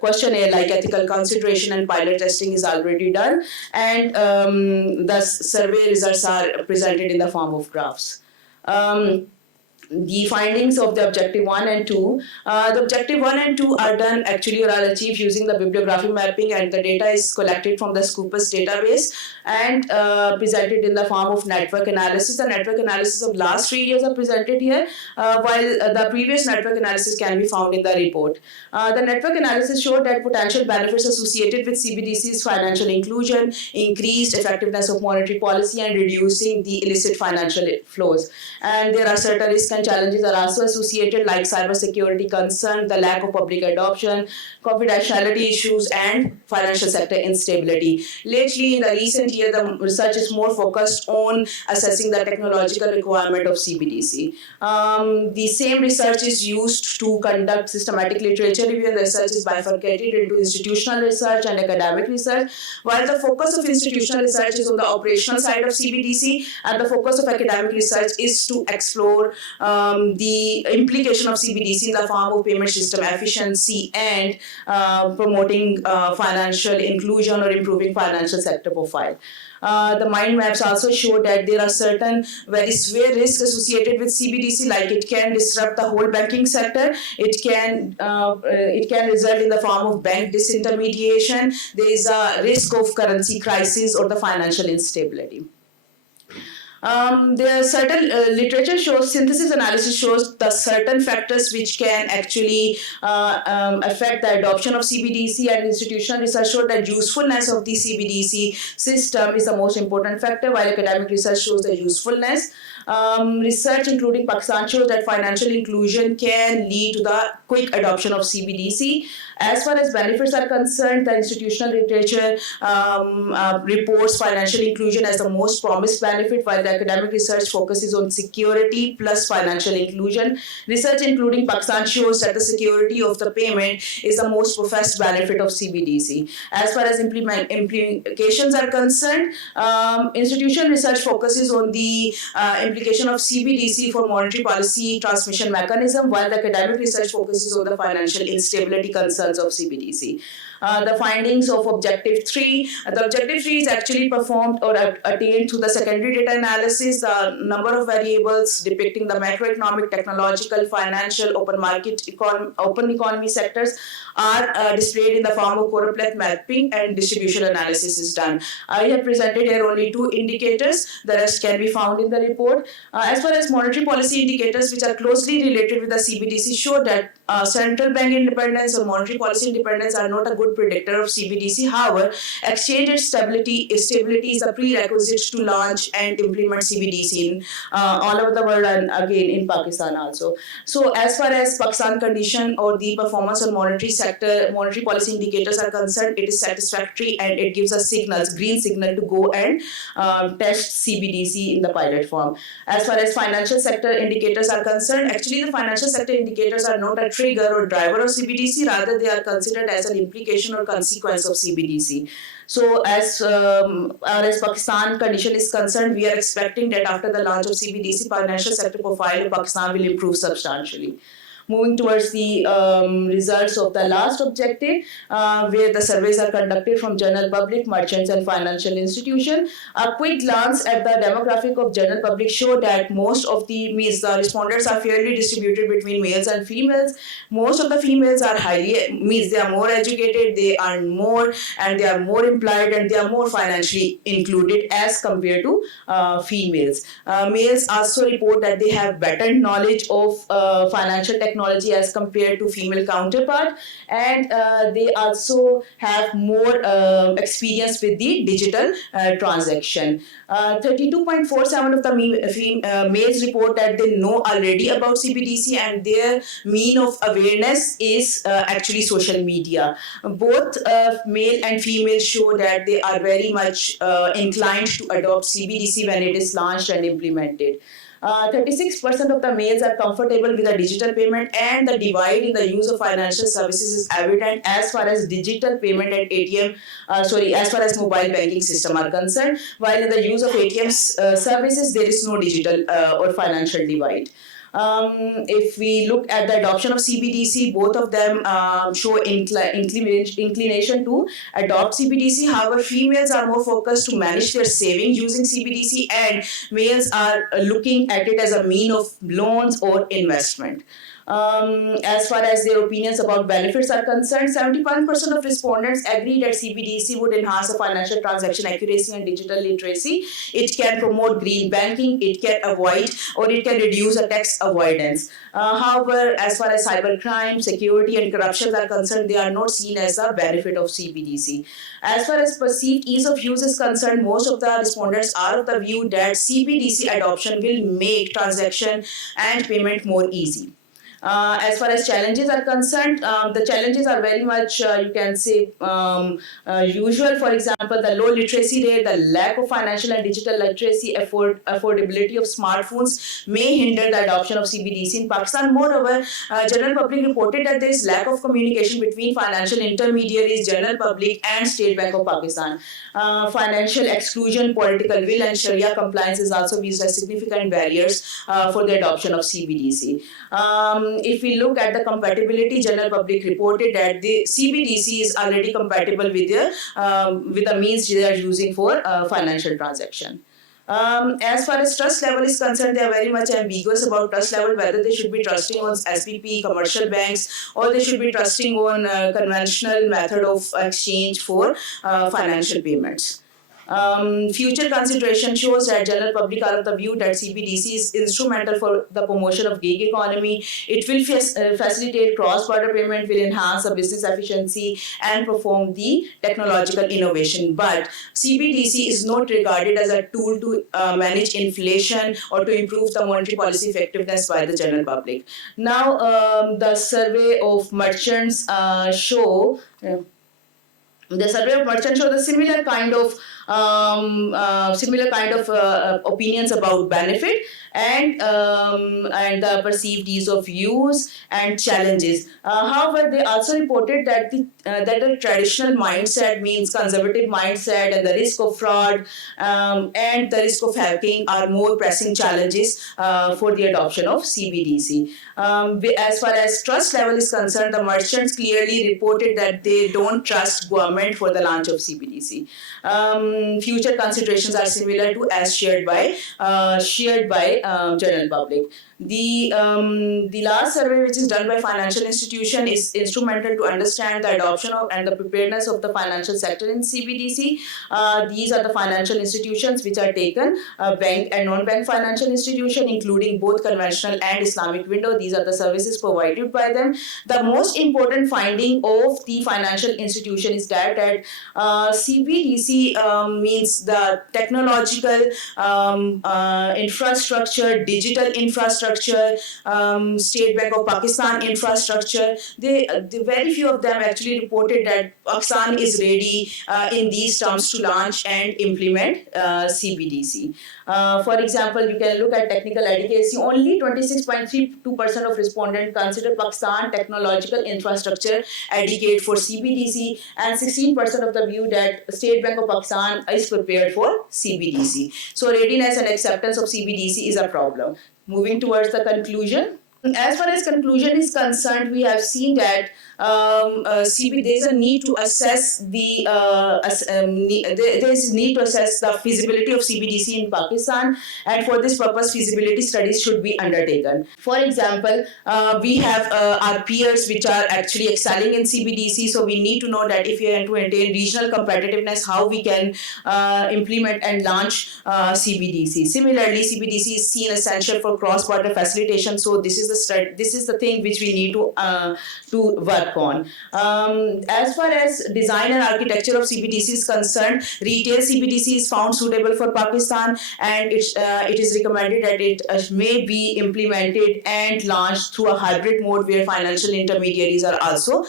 questionnaire, like ethical consideration and pilot testing, is already done, and the survey results are presented in the form of graphs. The findings of the objective 1 and 2. The objective 1 and 2 are done actually or are achieved using the bibliographic mapping, and the data is collected from the Scopus database and presented in the form of network analysis. The network analysis of last 3 years are presented here, while the previous network analysis can be found in the report. The network analysis showed that potential benefits associated with CBDC's financial inclusion, increased effectiveness of monetary policy, and reducing the illicit financial flows. And there are certain risks and challenges are also associated, like cybersecurity concern, the lack of public adoption, confidentiality issues, and financial sector instability. Lately, in the recent year, the research is more focused on assessing the technological requirement of CBDC. The same research is used to conduct systematic literature review, and the research is bifurcated into institutional research and academic research. While the focus of institutional research is on the operational side of CBDC, and the focus of academic research is to explore the implication of CBDC in the form of payment system efficiency and promoting financial inclusion or improving financial sector profile. The mind maps also show that there are certain very severe risks associated with CBDC, like it can disrupt the whole banking sector. It can result in the form of bank disintermediation. There is a risk of currency crisis or the financial instability. There are certain literature shows, synthesis analysis shows the certain factors which can actually affect the adoption of CBDC, and institutional research showed that usefulness of the CBDC system is the most important factor, while academic research shows the usefulness. Research including Pakistan shows that financial inclusion can lead to the quick adoption of CBDC. As far as benefits are concerned, the institutional literature reports financial inclusion as the most promised benefit, while the academic research focuses on security plus financial inclusion. Research including Pakistan shows that the security of the payment is the most professed benefit of CBDC. As far as implications are concerned, institutional research focuses on the implication of CBDC for monetary policy transmission mechanism, while the academic research focuses on the financial instability concerns of CBDC. The findings of objective 3. The objective 3 is actually performed or attained through the secondary data analysis. The number of variables depicting the macroeconomic, technological, financial, open economy sectors are displayed in the form of choropleth mapping, and distribution analysis is done. I have presented here only 2 indicators. The rest can be found in the report. As far as monetary policy indicators, which are closely related with the CBDC, show that central bank independence or monetary policy independence are not a good predictor of CBDC. However, exchange rate stability is a prerequisite to launch and implement CBDC in all over the world, and again in Pakistan also. So as far as Pakistan condition or the performance on monetary policy indicators are concerned, it is satisfactory, and it gives us green signal to go and test CBDC in the pilot form. As far as financial sector indicators are concerned, actually the financial sector indicators are not a trigger or driver of CBDC, rather they are considered as an implication or consequence of CBDC. So as Pakistan condition is concerned, we are expecting that after the launch of CBDC, financial sector profile of Pakistan will improve substantially. Moving towards the results of the last objective, where the surveys are conducted from general public, merchants, and financial institutions. A quick glance at the demographic of general public show that most of the respondents are fairly distributed between males and females. Most of the females are they are more educated, they earn more, and they are more employed, and they are more financially included as compared to females. Males also report that they have better knowledge of financial technology technology as compared to female counterpart, and they also have more experience with the digital transaction. 32.47 of the males report that they know already about CBDC, and their mean of awareness is actually social media. Both male and female show that they are very much inclined to adopt CBDC when it is launched and implemented. 36% of the males are comfortable with a digital payment, and the divide in the use of financial services is evident as far as digital payment and as far as mobile banking system are concerned. While in the use of ATM services, there is no digital or financial divide. If we look at the adoption of CBDC, both of them show inclination to adopt CBDC. However, females are more focused to manage their savings using CBDC, and males are looking at it as a mean of loans or investment. As far as their opinions about benefits are concerned, 71% of respondents agree that CBDC would enhance the financial transaction accuracy and digital literacy. It can promote green banking, it can avoid or it can reduce a tax avoidance. However, as far as cybercrime, security, and corruption are concerned, they are not seen as a benefit of CBDC. As far as perceived ease of use is concerned, most of the respondents are of the view that CBDC adoption will make transaction and payment more easy. As far as challenges are concerned, the challenges are very much, you can say, usual. For example, the low literacy rate, the lack of financial and digital literacy, affordability of smartphones may hinder the adoption of CBDC in Pakistan. Moreover, general public reported that there is lack of communication between financial intermediaries, general public, and State Bank of Pakistan. Financial exclusion, political will, and Sharia compliance is also used as significant barriers for the adoption of CBDC. If we look at the compatibility, general public reported that the CBDC is already compatible with the means they are using for financial transaction. As far as trust level is concerned, they are very much ambiguous about trust level, whether they should be trusting on SPP, commercial banks, or they should be trusting on conventional method of exchange for financial payments. Future consideration shows that general public are of the view that CBDC is instrumental for the promotion of gig economy. It will facilitate cross-border payment, will enhance the business efficiency, and perform the technological innovation. But CBDC is not regarded as a tool to manage inflation or to improve the monetary policy effectiveness by the general public. Now, the survey of merchants show. The survey of merchants show the similar kind of opinions about benefit and the perceived ease of use and challenges. However, they also reported that the traditional mindset, means conservative mindset, and the risk of fraud and the risk of hacking are more pressing challenges for the adoption of CBDC. As far as trust level is concerned, the merchants clearly reported that they don't trust government for the launch of CBDC. Future considerations are similar to as shared by general public. The last survey, which is done by financial institution, is instrumental to understand the adoption of and the preparedness of the financial sector in CBDC. These are the financial institutions which are taken, bank and non-bank financial institution, including both conventional and Islamic window. These are the services provided by them. The most important finding of the financial institution is that CBDC means the technological infrastructure, digital infrastructure, State Bank of Pakistan infrastructure. The very few of them actually reported that Pakistan is ready in these terms to launch and implement CBDC. For example, you can look at technical adequacy. Only 26.32% of respondents consider Pakistan technological infrastructure adequate for CBDC, and 16% of the view that State Bank of Pakistan is prepared for CBDC. So readiness and acceptance of CBDC is a problem. Moving towards the conclusion. As far as conclusion is concerned, we have seen that there's a need to assess there's need to assess the feasibility of CBDC in Pakistan, and for this purpose, feasibility studies should be undertaken. For example, we have our peers which are actually excelling in CBDC, so we need to know that if we want to maintain regional competitiveness, how we can implement and launch CBDC. Similarly, CBDC is seen essential for cross-border facilitation. So this is the thing which we need to work on. As far as design and architecture of CBDC is concerned, retail CBDC is found suitable for Pakistan, and it is recommended that it may be implemented and launched through a hybrid mode where financial intermediaries are also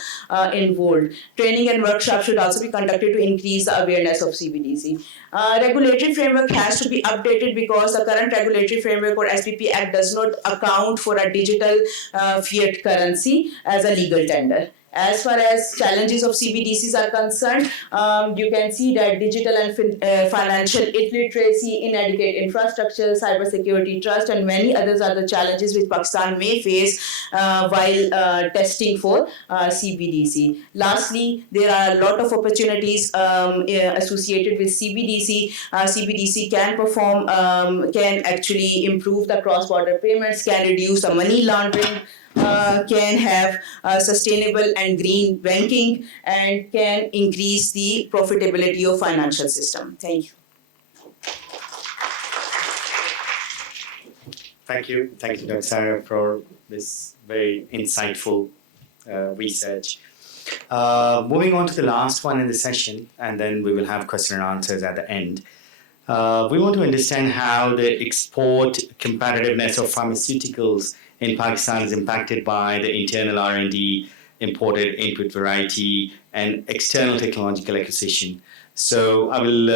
involved. Training and workshops should also be conducted to increase the awareness of CBDC. Regulatory framework has to be updated because the current regulatory framework or SPP Act does not account for a digital fiat currency as a legal tender. As far as challenges of CBDCs are concerned, you can see that digital and financial illiteracy, inadequate infrastructure, cybersecurity trust, and many others are the challenges which Pakistan may face while testing for CBDC. Lastly, there are a lot of opportunities associated with CBDC. CBDC can actually improve the cross-border payments, can reduce the money laundering, can have sustainable and green banking, and can increase the profitability of financial system. Thank you. Thank you, Dr. Sarah, for this very insightful research. Moving on to the last one in the session, and then we will have question and answers at the end. We want to understand how the export competitiveness of pharmaceuticals in Pakistan is impacted by the internal R&D, imported input variety, and external technological acquisition. So I will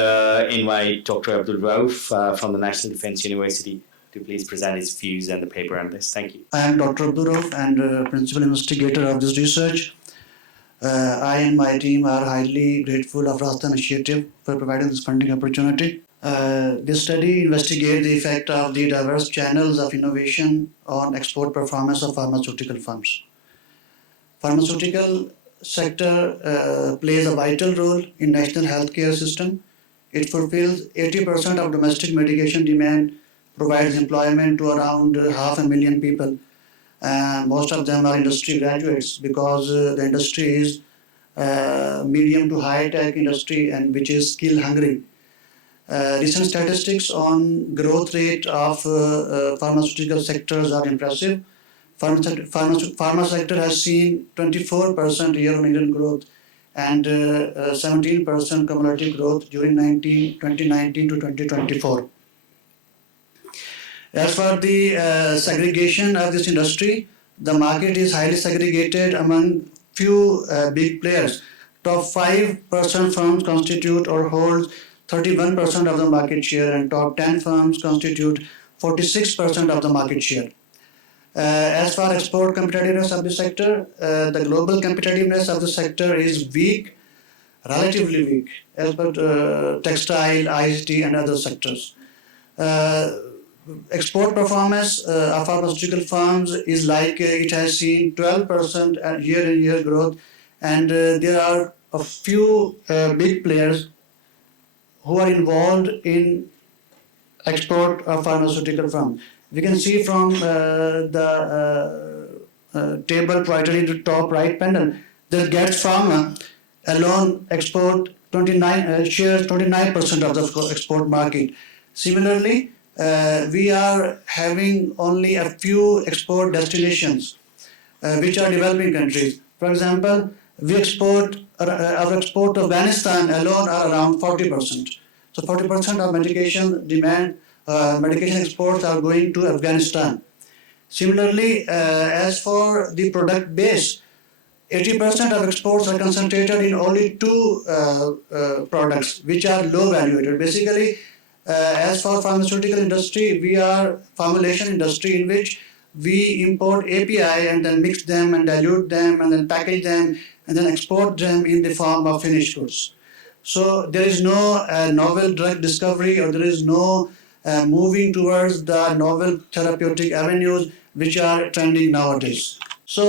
invite Dr. Abdul Rauf from the National Defense University to please present his views and the paper on this. Thank you. I am Dr. Abdul Rauf and principal investigator of this research. I and my team are highly grateful of Rasta Initiative for providing this funding opportunity. This study investigates the effect of the diverse channels of innovation on export performance of pharmaceutical firms. Pharmaceutical sector plays a vital role in national healthcare system. It fulfills 80% of domestic medication demand, provides employment to around 500,000 people. Most of them are industry graduates because the industry is medium to high tech industry and which is skill hungry. Recent statistics on growth rate of pharmaceutical sectors are impressive. Pharma sector has seen 24% year-on-year growth and 17% cumulative growth during 2019 to 2024. As for the segregation of this industry, the market is highly segregated among few big players. Top 5% firms constitute or hold 31% of the market share, and top 10 firms constitute 46% of the market share. As for export competitiveness of the sector, the global competitiveness of the sector is weak, relatively weak, as per textile, ICT, and other sectors. Export performance of pharmaceutical firms is like it has seen 12% year-on-year growth, and there are a few big players who are involved in export of pharmaceutical firms. We can see from the table provided in the top right panel that Gates Pharma alone shares 29% of the export market. Similarly, we are having only a few export destinations which are developing countries. For example, our export to Afghanistan alone are around 40%. So 40% of medication demand, medication exports are going to Afghanistan. Similarly, as for the product base, 80% of exports are concentrated in only two products which are low valuated. Basically, as for pharmaceutical industry, we are formulation industry in which we import API and then mix them and dilute them and then package them and then export them in the form of finished goods. So there is no novel drug discovery, or there is no moving towards the novel therapeutic avenues which are trending nowadays. So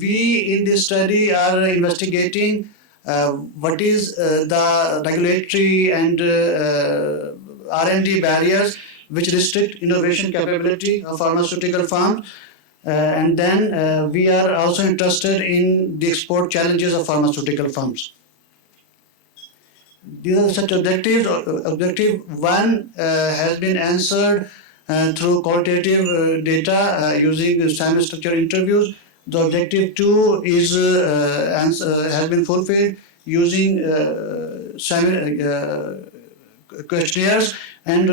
we in this study are investigating what is the regulatory and R&D barriers which restrict innovation capability of pharmaceutical firms. And then we are also interested in the export challenges of pharmaceutical firms. These are such objectives. Objective one has been answered through qualitative data using semi-structured interviews. The objective two is has been fulfilled using questionnaires, and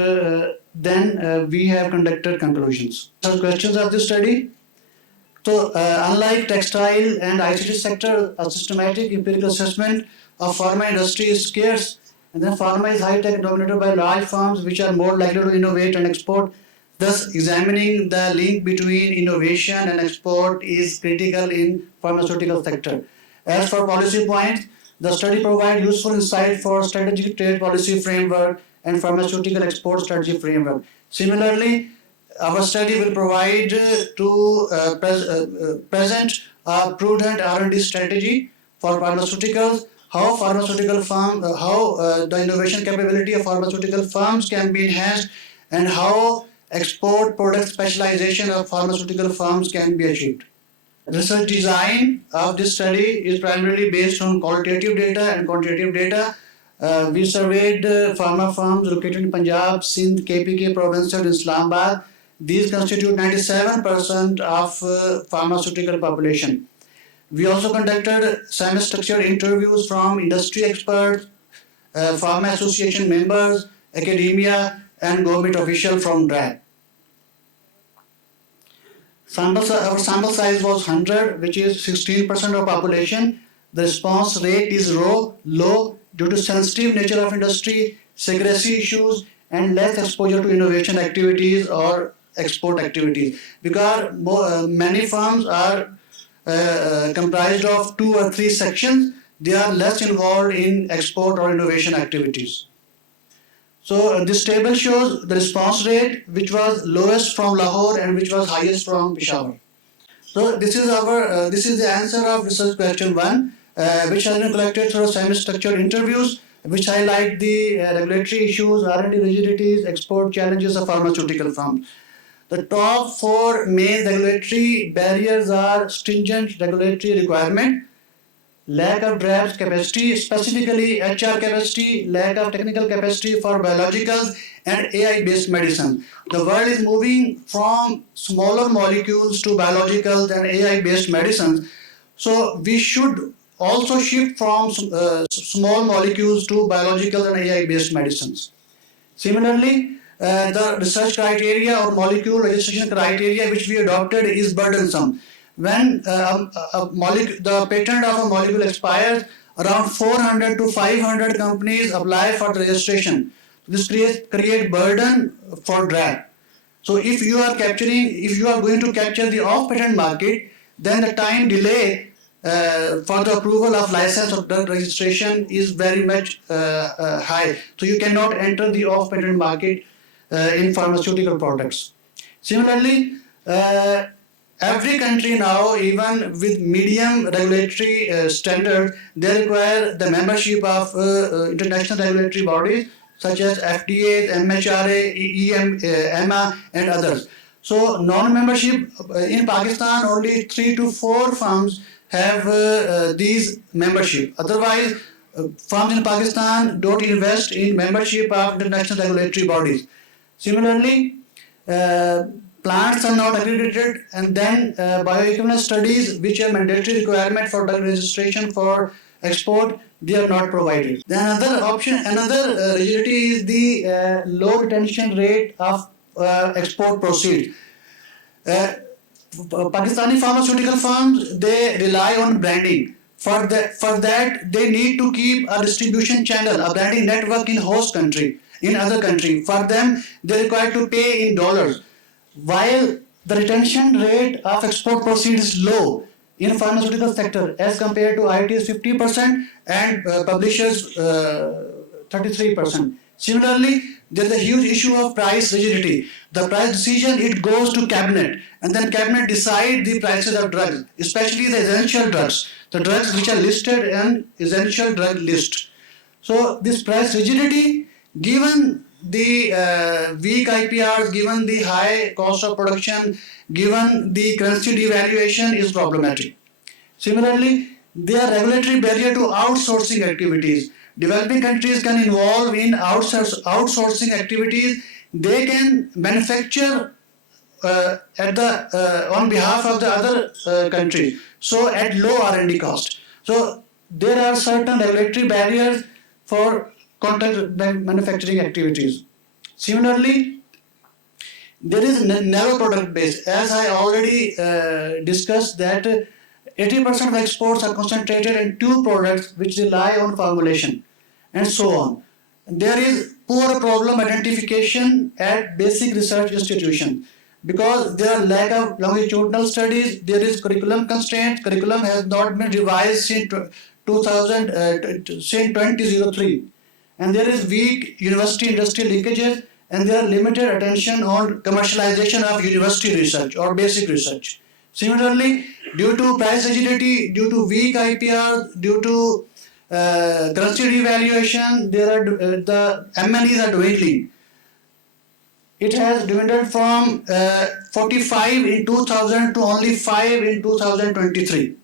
then we have conducted conclusions. Some questions of this study. So, unlike textile and ICT sector, a systematic empirical assessment of pharma industry is scarce, and then pharma is high-tech dominated by large firms which are more likely to innovate and export. Thus, examining the link between innovation and export is critical in pharmaceutical sector. As for policy points, the study provides useful insight for strategic trade policy framework and pharmaceutical export strategy framework. Similarly, our study will provide present a prudent R&D strategy for pharmaceuticals, how the innovation capability of pharmaceutical firms can be enhanced, and how export product specialization of pharmaceutical firms can be achieved. Research design of this study is primarily based on qualitative data and quantitative data. We surveyed pharma firms located in Punjab, Sindh, KPK province and Islamabad. These constitute 97% of pharmaceutical population. We also conducted semi-structured interviews from industry experts, pharma association members, academia, and government officials from DRAG. Our sample size was 100, which is 16% of population. The response rate is low due to sensitive nature of industry, secrecy issues, and less exposure to innovation activities or export activities. Because many firms are comprised of 2 or 3 sections, they are less involved in export or innovation activities. So this table shows the response rate, which was lowest from Lahore and which was highest from Peshawar. So this is the answer of research question 1, which has been collected through semi-structured interviews, which highlight the regulatory issues, R&D rigidities, export challenges of pharmaceutical firms. The top 4 main regulatory barriers are stringent regulatory requirement, lack of draft capacity, specifically HR capacity, lack of technical capacity for biologicals and AI-based medicine. The world is moving from smaller molecules to biologicals and AI-based medicines. So we should also shift from small molecules to biological and AI-based medicines. Similarly, the research criteria or molecule registration criteria which we adopted is burdensome. When the patent of a molecule expires, around 400 to 500 companies apply for the registration. This create burden for DRAG. So if you are going to capture the off-patent market, then the time delay for the approval of license or drug registration is very much high. So you cannot enter the off-patent market in pharmaceutical products. Similarly, every country now, even with medium regulatory standards, they require the membership of international regulatory bodies such as FDA, MHRA, EMA, and others. So non-membership in Pakistan, only 3 to 4 firms have these membership. Otherwise, firms in Pakistan don't invest in membership of international regulatory bodies. Similarly, plants are not accredited, and then bioequivalence studies, which are mandatory requirement for drug registration for export, they are not provided. Then another rigidity is the low retention rate of export proceeds. Pakistani pharmaceutical firms, they rely on branding. For that, they need to keep a distribution channel, a branding network in host country, in other country. For them, they require to pay in dollars. While the retention rate of export proceeds is low in pharmaceutical sector as compared to IIT's 50% and publishers 33%. Similarly, there's a huge issue of price rigidity. The price decision, it goes to cabinet, and then cabinet decide the prices of drugs, especially the essential drugs, the drugs which are listed in essential drug list. So this price rigidity, given the weak IPRs, given the high cost of production, given the currency devaluation, is problematic. Similarly, there are regulatory barrier to outsourcing activities. Developing countries can involve in outsourcing activities. They can manufacture on behalf of the other country, so at low R&D cost. So there are certain regulatory barriers for contract manufacturing activities. Similarly, there is narrow product base. As I already discussed, that 80% of exports are concentrated in two products which rely on formulation, and so on. There is poor problem identification at basic research institutions because there are lack of longitudinal studies. There is curriculum constraints. Curriculum has not been revised since 2003, and there is weak university-industry linkages, and there are limited attention on commercialization of university research or basic research. Similarly, due to price rigidity, due to weak IPR, due to currency devaluation, the M&Es are dwindling. It has dwindled from 45 in 2000 to only 5 in 2023.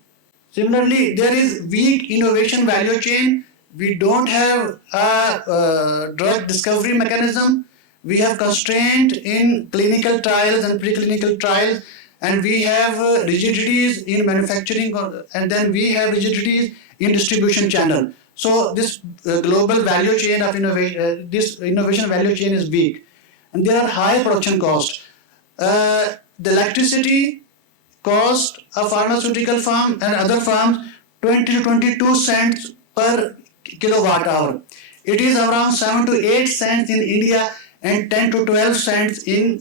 Similarly, there is weak innovation value chain. We don't have a drug discovery mechanism. We have constraint in clinical trials and preclinical trials, and we have rigidities in manufacturing, and then we have rigidities in distribution channel. So this global value chain of innovation, this innovation value chain is weak, and there are high production costs. The electricity cost a pharmaceutical firm and other firms 20 to 22 cents per kilowatt hour. It is around 7 to 8 cents in India and 10 to 12 cents in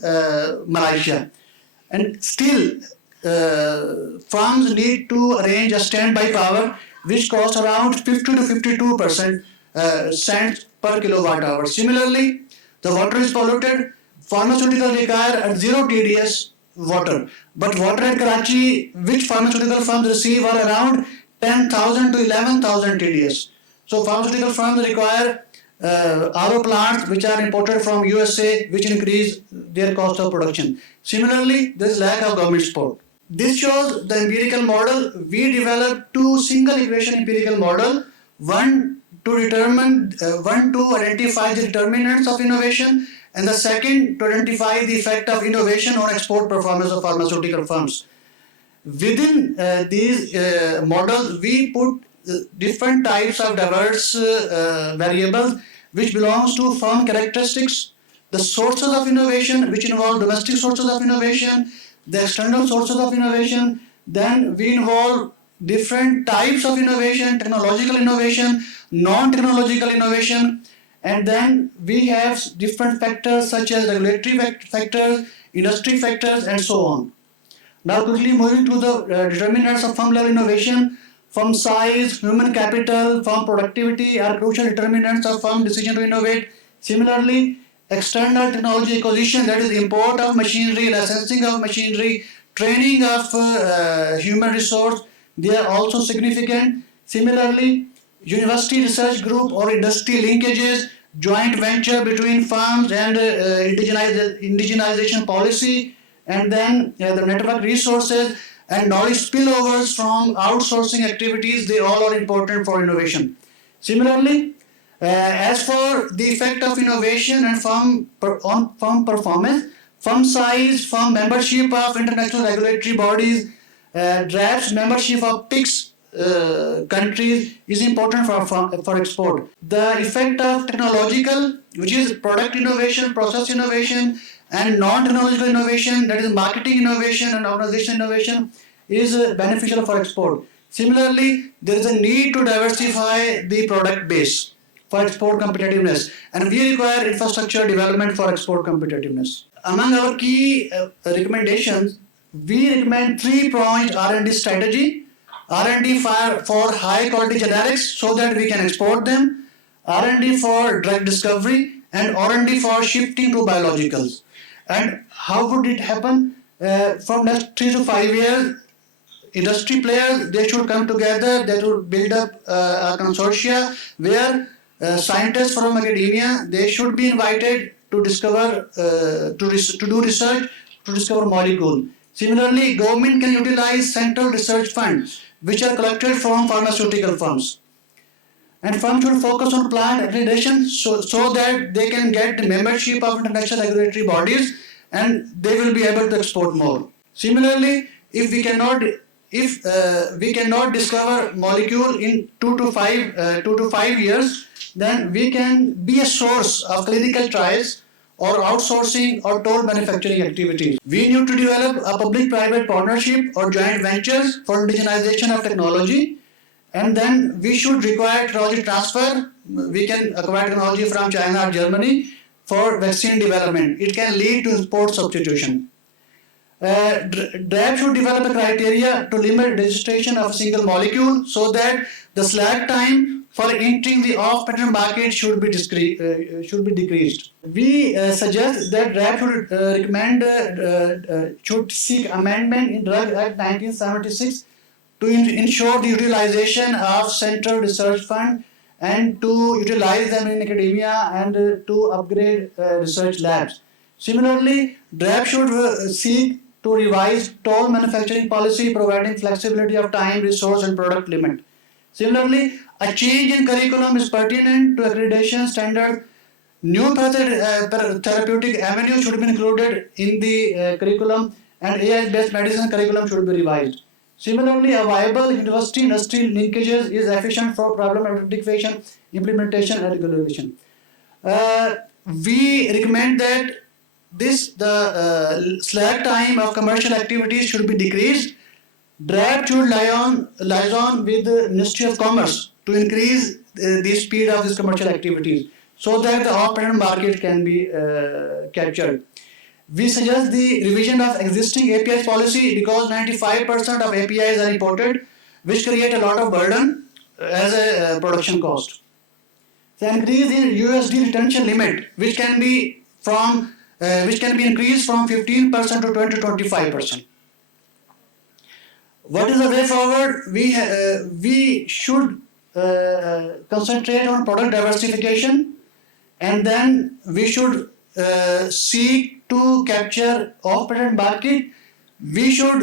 Malaysia. And still, firms need to arrange a standby power which costs around 50 to 52% cents per kilowatt hour. Similarly, the water is polluted. Pharmaceutical require at zero TDS water, but water at Karachi, which pharmaceutical firms receive, are around 10,000 to 11,000 TDS. So pharmaceutical firms require RO plants which are imported from USA, which increase their cost of production. Similarly, there is lack of government support. This shows the empirical model. We developed two single equation empirical model, one to identify the determinants of innovation, and the second to identify the effect of innovation on export performance of pharmaceutical firms. Within these models, we put different types of diverse variables which belongs to firm characteristics, the sources of innovation which involve domestic sources of innovation, the external sources of innovation. Then we involve different types of innovation, technological innovation, non-technological innovation, and then we have different factors such as regulatory factors, industry factors, and so on. Now quickly moving to the determinants of firm level innovation. Firm size, human capital, firm productivity are crucial determinants of firm decision to innovate. Similarly, external technology acquisition, that is import of machinery, licensing of machinery, training of human resource, they are also significant. Similarly, university research group or industry linkages, joint venture between firms and indigenization policy, and then the network resources and knowledge spillovers from outsourcing activities, they all are important for innovation. Similarly, as for the effect of innovation and firm performance, firm size, firm membership of international regulatory bodies, DRAPS membership of PICS countries is important for export. The effect of technological, which is product innovation, process innovation, and non-technological innovation, that is marketing innovation and organization innovation, is beneficial for export. Similarly, there is a need to diversify the product base for export competitiveness, and we require infrastructure development for export competitiveness. Among our key recommendations, we recommend three-pronged R&D strategy: R&D for high quality generics so that we can export them, R&D for drug discovery, and R&D for shifting to biologicals. And how would it happen? From next 3 to 5 years, industry players, they should come together, they should build up a consortia where scientists from academia, they should be invited to discover, to do research, to discover molecule. Similarly, government can utilize central research funds, which are collected from pharmaceutical firms. And firms should focus on plant accreditation so that they can get membership of international regulatory bodies and they will be able to export more. Similarly, if we cannot discover molecule in 2 to 5 years, then we can be a source of clinical trials or outsourcing or toll manufacturing activities. We need to develop a public-private partnership or joint ventures for indigenization of technology. And then we should require technology transfer. We can acquire technology from China or Germany for vaccine development. It can lead to import substitution. DRAB should develop a criteria to limit registration of a single molecule so that the slack time for entering the off-patent market should be decreased. We suggest that DRAB should seek amendment in Drug Act 1976 to ensure the utilization of central research fund and to utilize them in academia and to upgrade research labs. Similarly, DRAB should seek to revise toll manufacturing policy, providing flexibility of time, resource, and product limit. Similarly, a change in curriculum is pertinent to accreditation standard. New therapeutic avenues should be included in the curriculum, and AI-based medicine curriculum should be revised. Similarly, a viable university-industry linkages is efficient for problem identification, implementation, and regulation. We recommend that the slack time of commercial activities should be decreased. DRAB should liaison with the Ministry of Commerce to increase the speed of these commercial activities so that the off-patent market can be captured. We suggest the revision of existing APIs policy because 95% of APIs are imported, which create a lot of burden as a production cost. The increase in USD retention limit, which can be increased from 15% to 20-25%. What is the way forward? We should concentrate on product diversification, and then we should seek to capture off-patent market. We should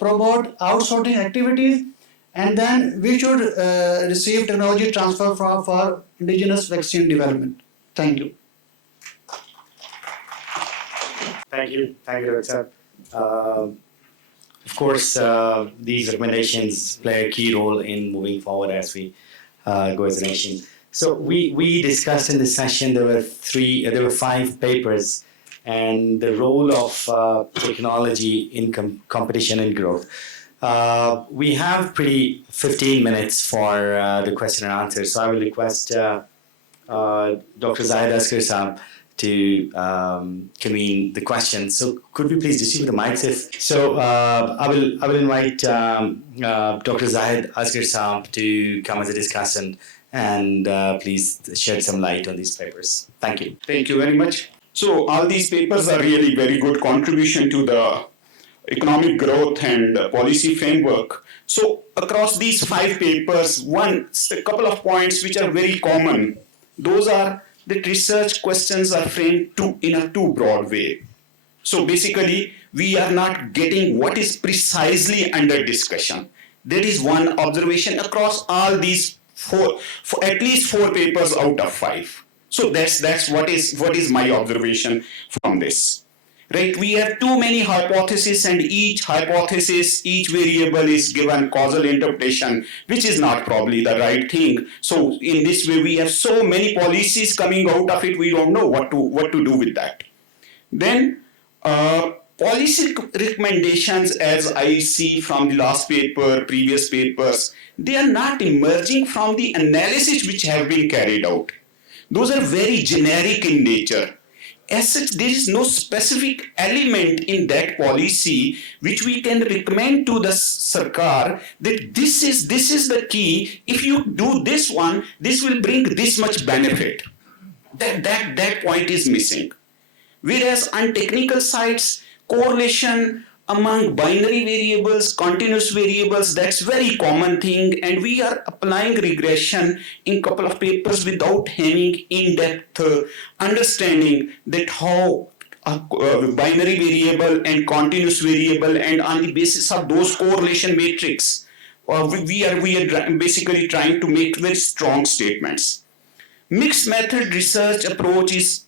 promote outsourcing activities, and then we should receive technology transfer for indigenous vaccine development. Thank you. Thank you, Dr. Of course, these recommendations play a key role in moving forward as we go as a nation. So we discussed in this session there were 5 papers, and the role of technology in competition and growth. We have 15 minutes for the question and answer. So I will request Dr. Zahid Asghar Saab to convene the questions. So could we please receive the mics? I will invite Dr. Zahid Asghar Saab to come as a discussant and please shed some light on these papers. Thank you. Thank you very much. So all these papers are really very good contribution to the economic growth and policy framework. So across these 5 papers, a couple of points which are very common. Those are that research questions are framed in a too broad way. So basically, we are not getting what is precisely under discussion. There is one observation across all these for at least 4 papers out of 5. So that's what is my observation from this. Right? We have too many hypotheses, and each variable is given causal interpretation, which is not probably the right thing. So in this way, we have so many policies coming out of it, we don't know what to do with that. Then policy recommendations, as I see from the last paper, previous papers, they are not emerging from the analysis which have been carried out. Those are very generic in nature. As such, there is no specific element in that policy which we can recommend to the Sarkar that this is the key. If you do this one, this will bring this much benefit. That point is missing. Whereas on technical sites, correlation among binary variables, continuous variables, that's very common thing, and we are applying regression in couple of papers without having in-depth understanding that how binary variable and continuous variable, and on the basis of those correlation matrix, we are basically trying to make very strong statements. Mixed method research approach is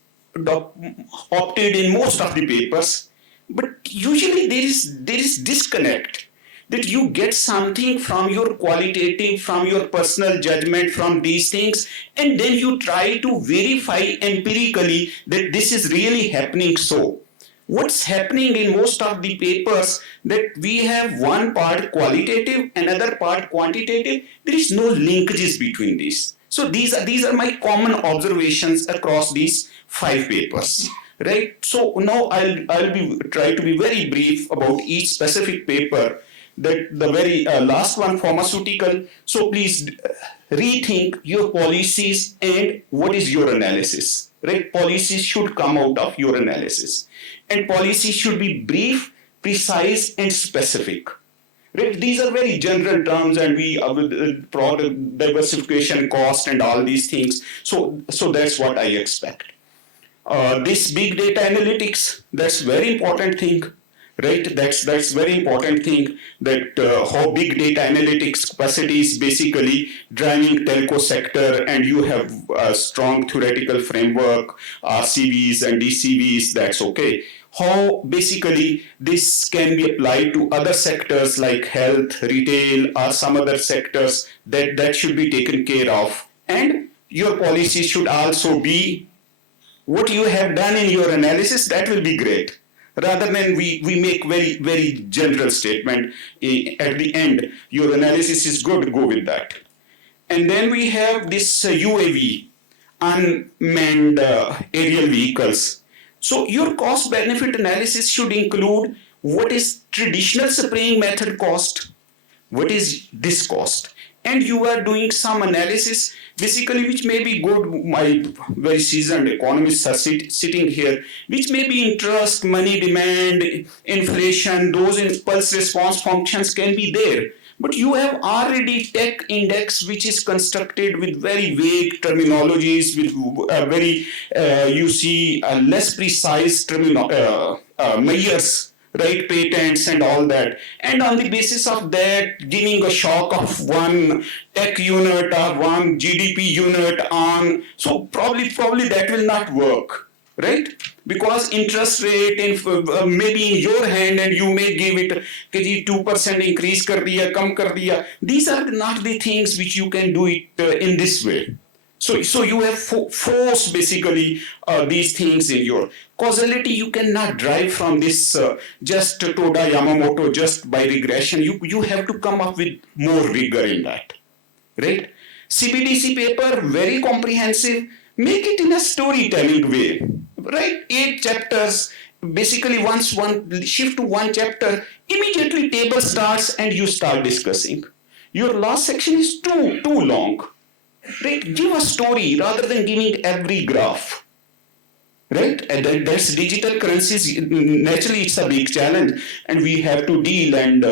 opted in most of the papers, but usually there is disconnect that you get something from your qualitative, from your personal judgment, from these things, and then you try to verify empirically that this is really happening. So what's happening in most of the papers that we have one part qualitative, another part quantitative. There is no linkages between these. So these are my common observations across these 5 papers, right? So now I'll be try to be very brief about each specific paper. That the very last one, pharmaceutical. So please rethink your policies and what is your analysis, right? Policies should come out of your analysis, and policies should be brief, precise, and specific. Right? These are very general terms, and we with product diversification, cost, and all these things. So that's what I expect. This big data analytics, that's very important thing, right? That's very important thing, that how big data analytics capacity is basically driving telco sector, and you have a strong theoretical framework, RCVs and DCVs, that's okay. How basically this can be applied to other sectors like health, retail, or some other sectors, that should be taken care of. And your policy should also be what you have done in your analysis, that will be great. Rather than we make very, very general statement at the end, your analysis is good, go with that. And then we have this UAV, unmanned aerial vehicles. So your cost benefit analysis should include what is traditional spraying method cost, what is this cost, and you are doing some analysis basically which may be good. My very seasoned economists are sitting here, which may be interest, money demand, inflation, those impulse response functions can be there. But you have already tech index which is constructed with very vague terminologies, with very you see less precise measures, right, patents and all that, and on the basis of that giving a shock of one tech unit or one GDP unit on, so probably that will not work, right? Because interest rate in maybe in your hand, and you may give it कि जी 2% increase कर दिया, कम कर दिया. These are not the things which you can do it in this way. So you have force basically these things in your causality. You cannot drive from this just Toda Yamamoto just by regression. You have to come up with more rigor in that, right? CBDC paper, very comprehensive. Make it in a storytelling way, right? 8 chapters. Basically, once one shift to one chapter, immediately table starts and you start discussing. Your last section is too long. Right? Give a story rather than giving every graph. Right? And that's digital currencies. Naturally, it's a big challenge, and we have to deal. And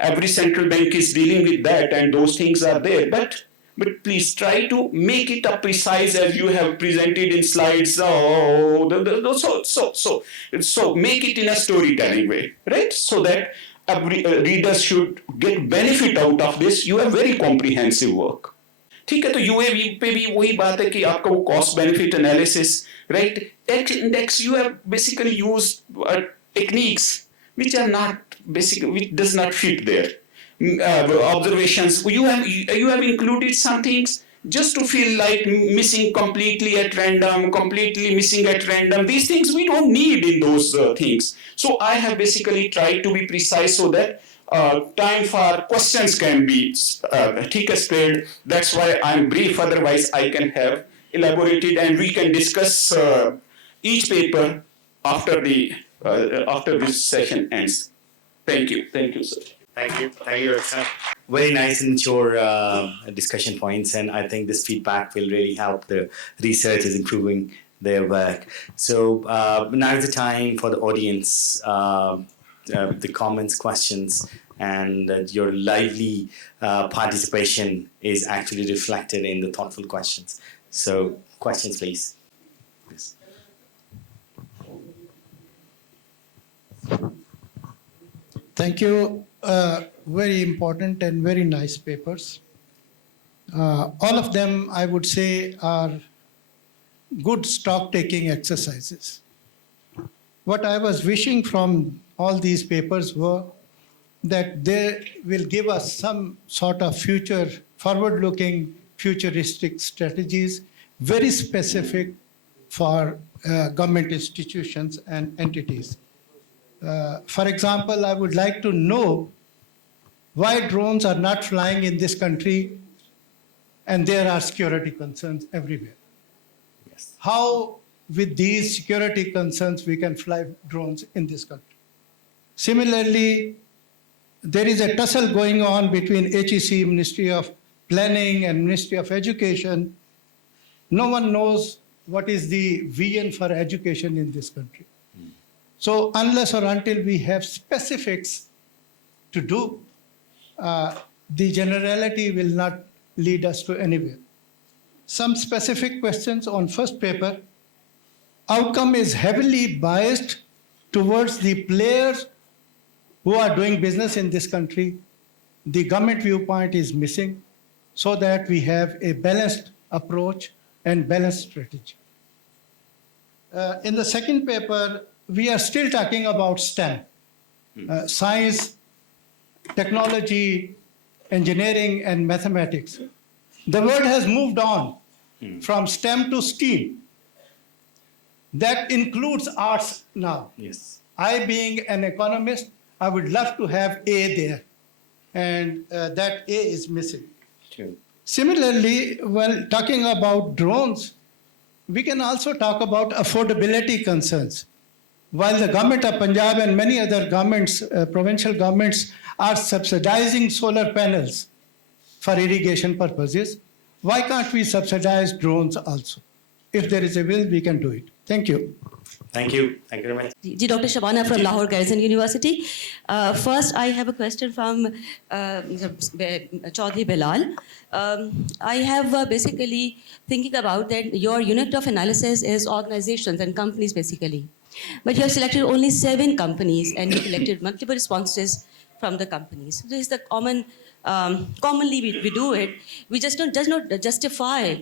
every central bank is dealing with that, and those things are there. But please try to make it up precise as you have presented in slides. So make it in a storytelling way, right? So that every reader should get benefit out of this. You have very comprehensive work. ठीक है, तो UAV पे भी वही बात है कि आपका वो cost benefit analysis, right? Take index, you have basically used techniques which are not basically, which does not fit there. Observations, you have included some things just to feel like missing completely at random, completely missing at random. These things we don't need in those things. So I have basically tried to be precise so that time for questions can be spared. That's why I'm brief. Otherwise, I can have elaborated, and we can discuss each paper after this session ends. Thank you, sir. Thank you. Thank you, sir. Very nice and mature discussion points, and I think this feedback will really help the researchers improving their work. So now is the time for the audience, the comments, questions, and your lively participation is actually reflected in the thoughtful questions. So questions, please. Yes. Thank you. Very important and very nice papers. All of them, I would say, are good stock-taking exercises. What I was wishing from all these papers were that they will give us some sort of future, forward-looking, futuristic strategies, very specific for government institutions and entities. For example, I would like to know why drones are not flying in this country and there are security concerns everywhere. Yes. How, with these security concerns, we can fly drones in this country? Similarly, there is a tussle going on between HEC, Ministry of Planning, and Ministry of Education. No one knows what is the vision for education in this country. So unless or until we have specifics to do, the generality will not lead us to anywhere. Some specific questions on first paper. Outcome is heavily biased towards the players who are doing business in this country. The government viewpoint is missing so that we have a balanced approach and balanced strategy. In the second paper, we are still talking about STEM, science, technology, engineering, and mathematics. The world has moved on from STEM to STEAM. That includes arts now. Yes. I, being an economist, I would love to have A there, and that A is missing. True. Similarly, when talking about drones, we can also talk about affordability concerns. While the government of Punjab and many other governments, provincial governments, are subsidizing solar panels for irrigation purposes, why can't we subsidize drones also? If there is a will, we can do it. Thank you. Thank you. Thank you very much. Ji, Dr. Shabana from Lahore Garrison University. First, I have a question from Chaudry Bilal. I have basically thinking about that your unit of analysis is organizations and companies basically. But you have selected only 7 companies and you collected multiple responses from the companies. This is the commonly we do it. We just does not justify,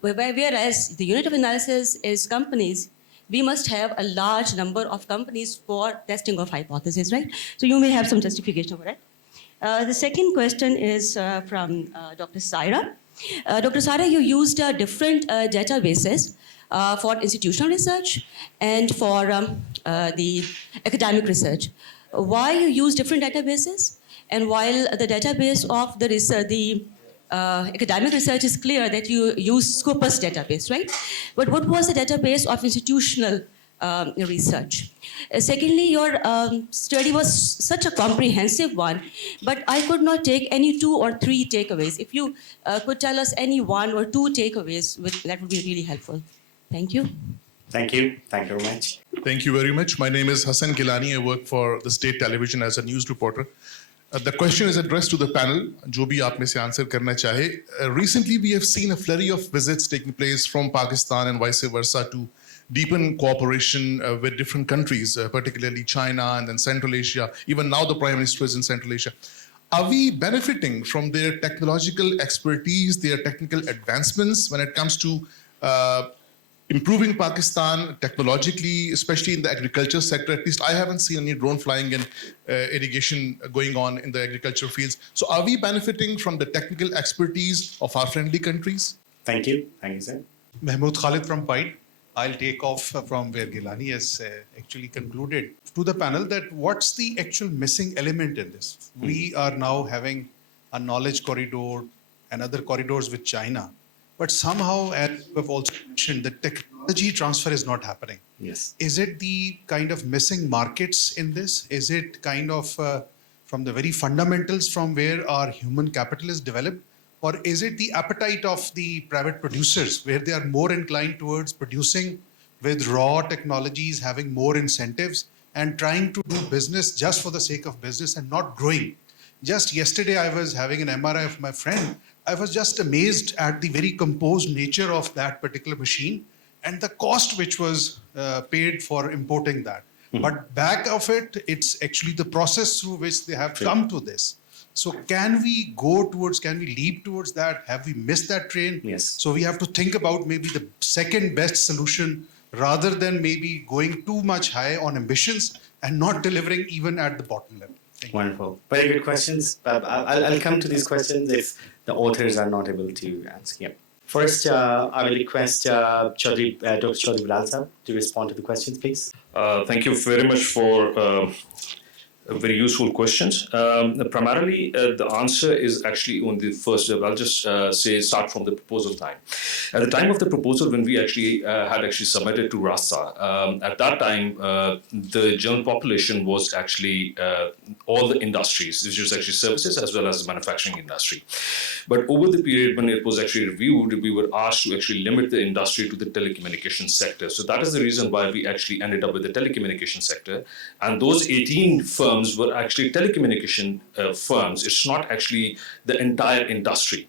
whereas the unit of analysis is companies, we must have a large number of companies for testing of hypothesis, right? So you may have some justification for it. The second question is from Dr. Saira. Dr. Saira, you used different databases for institutional research and for the academic research. Why you use different databases? And while the database of the research, academic research is clear that you use Scopus database, right? But what was the database of institutional research? Secondly, your study was such a comprehensive one, but I could not take any 2 or 3 takeaways. If you could tell us any 1 or 2 takeaways, that would be really helpful. Thank you. Thank you. Thank you very much. Thank you very much. My name is Hassan Gilani. I work for the state television as a news reporter. The question is addressed to the panel. Jo bhi aap mein se answer karna chahe. Recently, we have seen a flurry of visits taking place from Pakistan and vice versa to deepen cooperation with different countries, particularly China and then Central Asia. Even now, the Prime Minister is in Central Asia. Are we benefiting from their technological expertise, their technical advancements when it comes to improving Pakistan technologically, especially in the agriculture sector? At least I haven't seen any drone flying and irrigation going on in the agriculture fields. So are we benefiting from the technical expertise of our friendly countries? Thank you. Thank you, sir. Mahmood Khalid from PIDE. I'll take off from where Gilani has actually concluded to the panel that what's the actual missing element in this? We are now having a knowledge corridor and other corridors with China. But somehow, as we've also mentioned, the technology transfer is not happening. Yes. Is it the kind of missing markets in this? Is it kind of from the very fundamentals from where our human capital is developed? Or is it the appetite of the private producers where they are more inclined towards producing with raw technologies, having more incentives and trying to do business just for the sake of business and not growing? Just yesterday, I was having an MRI of my friend. I was just amazed at the very composed nature of that particular machine and the cost which was paid for importing that. But back of it, it's actually the process through which they have come to this. So can we leap towards that? Have we missed that train? Yes. So we have to think about maybe the second best solution rather than maybe going too much high on ambitions and not delivering even at the bottom level. Wonderful. Very good questions. I'll come to these questions if the authors are not able to answer. Yeah. First, I will request Chaudry, Dr. Chaudry Bilal sir to respond to the questions, please. Thank you very much for very useful questions. Primarily, the answer is actually on the first. I'll just start from the proposal time. At the time of the proposal, when we actually had submitted to RASA, at that time, the general population was actually all the industries, which was actually services as well as the manufacturing industry. But over the period when it was actually reviewed, we were asked to actually limit the industry to the telecommunications sector. So that is the reason why we actually ended up with the telecommunications sector. And those 18 firms were actually telecommunication firms. It's not actually the entire industry.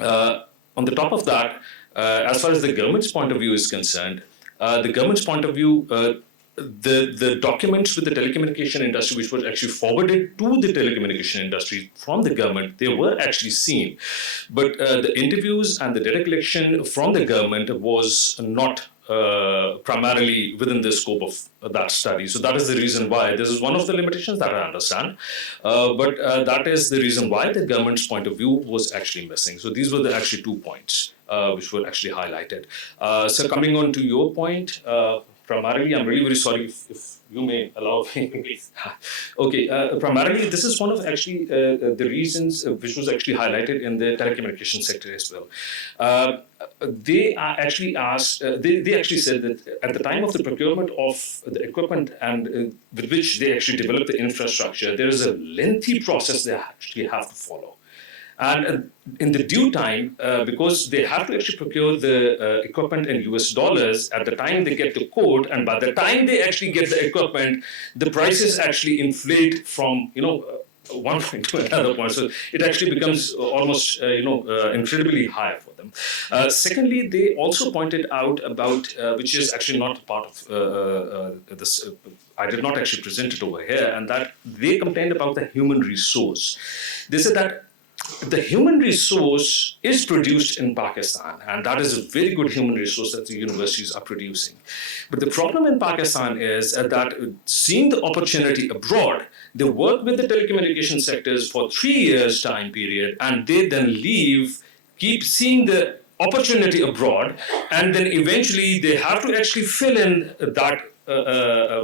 On the top of that, as far as the government's point of view is concerned, the government's point of view, the documents with the telecommunication industry, which were actually forwarded to the telecommunication industry from the government, they were actually seen. But the interviews and the data collection from the government was not primarily within the scope of that study. So that is the reason why this is one of the limitations that I understand. But that is the reason why the government's point of view was actually missing. So these were the actually 2 points which were actually highlighted. So coming on to your point, primarily, I'm really very sorry if you may allow me. Okay, primarily, this is one of actually the reasons which was actually highlighted in the telecommunication sector as well. They actually asked, they actually said that at the time of the procurement of the equipment and with which they actually develop the infrastructure, there is a lengthy process they actually have to follow. And in the due time, because they have to actually procure the equipment in US dollars, at the time they get the quote, and by the time they actually get the equipment, the prices actually inflate from, one point to another point. So it actually becomes almost, incredibly high for them. Secondly, they also pointed out about, which is actually not part of this, I did not actually present it over here, and that they complained about the human resource. They said that the human resource is produced in Pakistan, and that is a very good human resource that the universities are producing. But the problem in Pakistan is that seeing the opportunity abroad, they work with the telecommunication sectors for 3 years time period, and they then leave, keep seeing the opportunity abroad, and then eventually they have to actually fill in that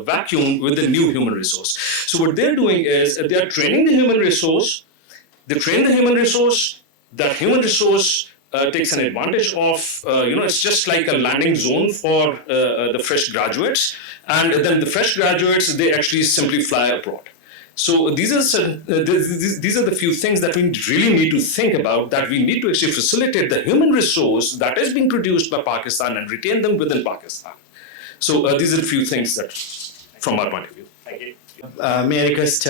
vacuum with the new human resource. So what they're doing is they are training the human resource. They train the human resource. That human resource takes an advantage of, it's just like a landing zone for the fresh graduates. And then the fresh graduates, they actually simply fly abroad. So these are the few things that we really need to think about, that we need to actually facilitate the human resource that is being produced by Pakistan and retain them within Pakistan. So these are the few things that, from our point of view. Thank you. May I request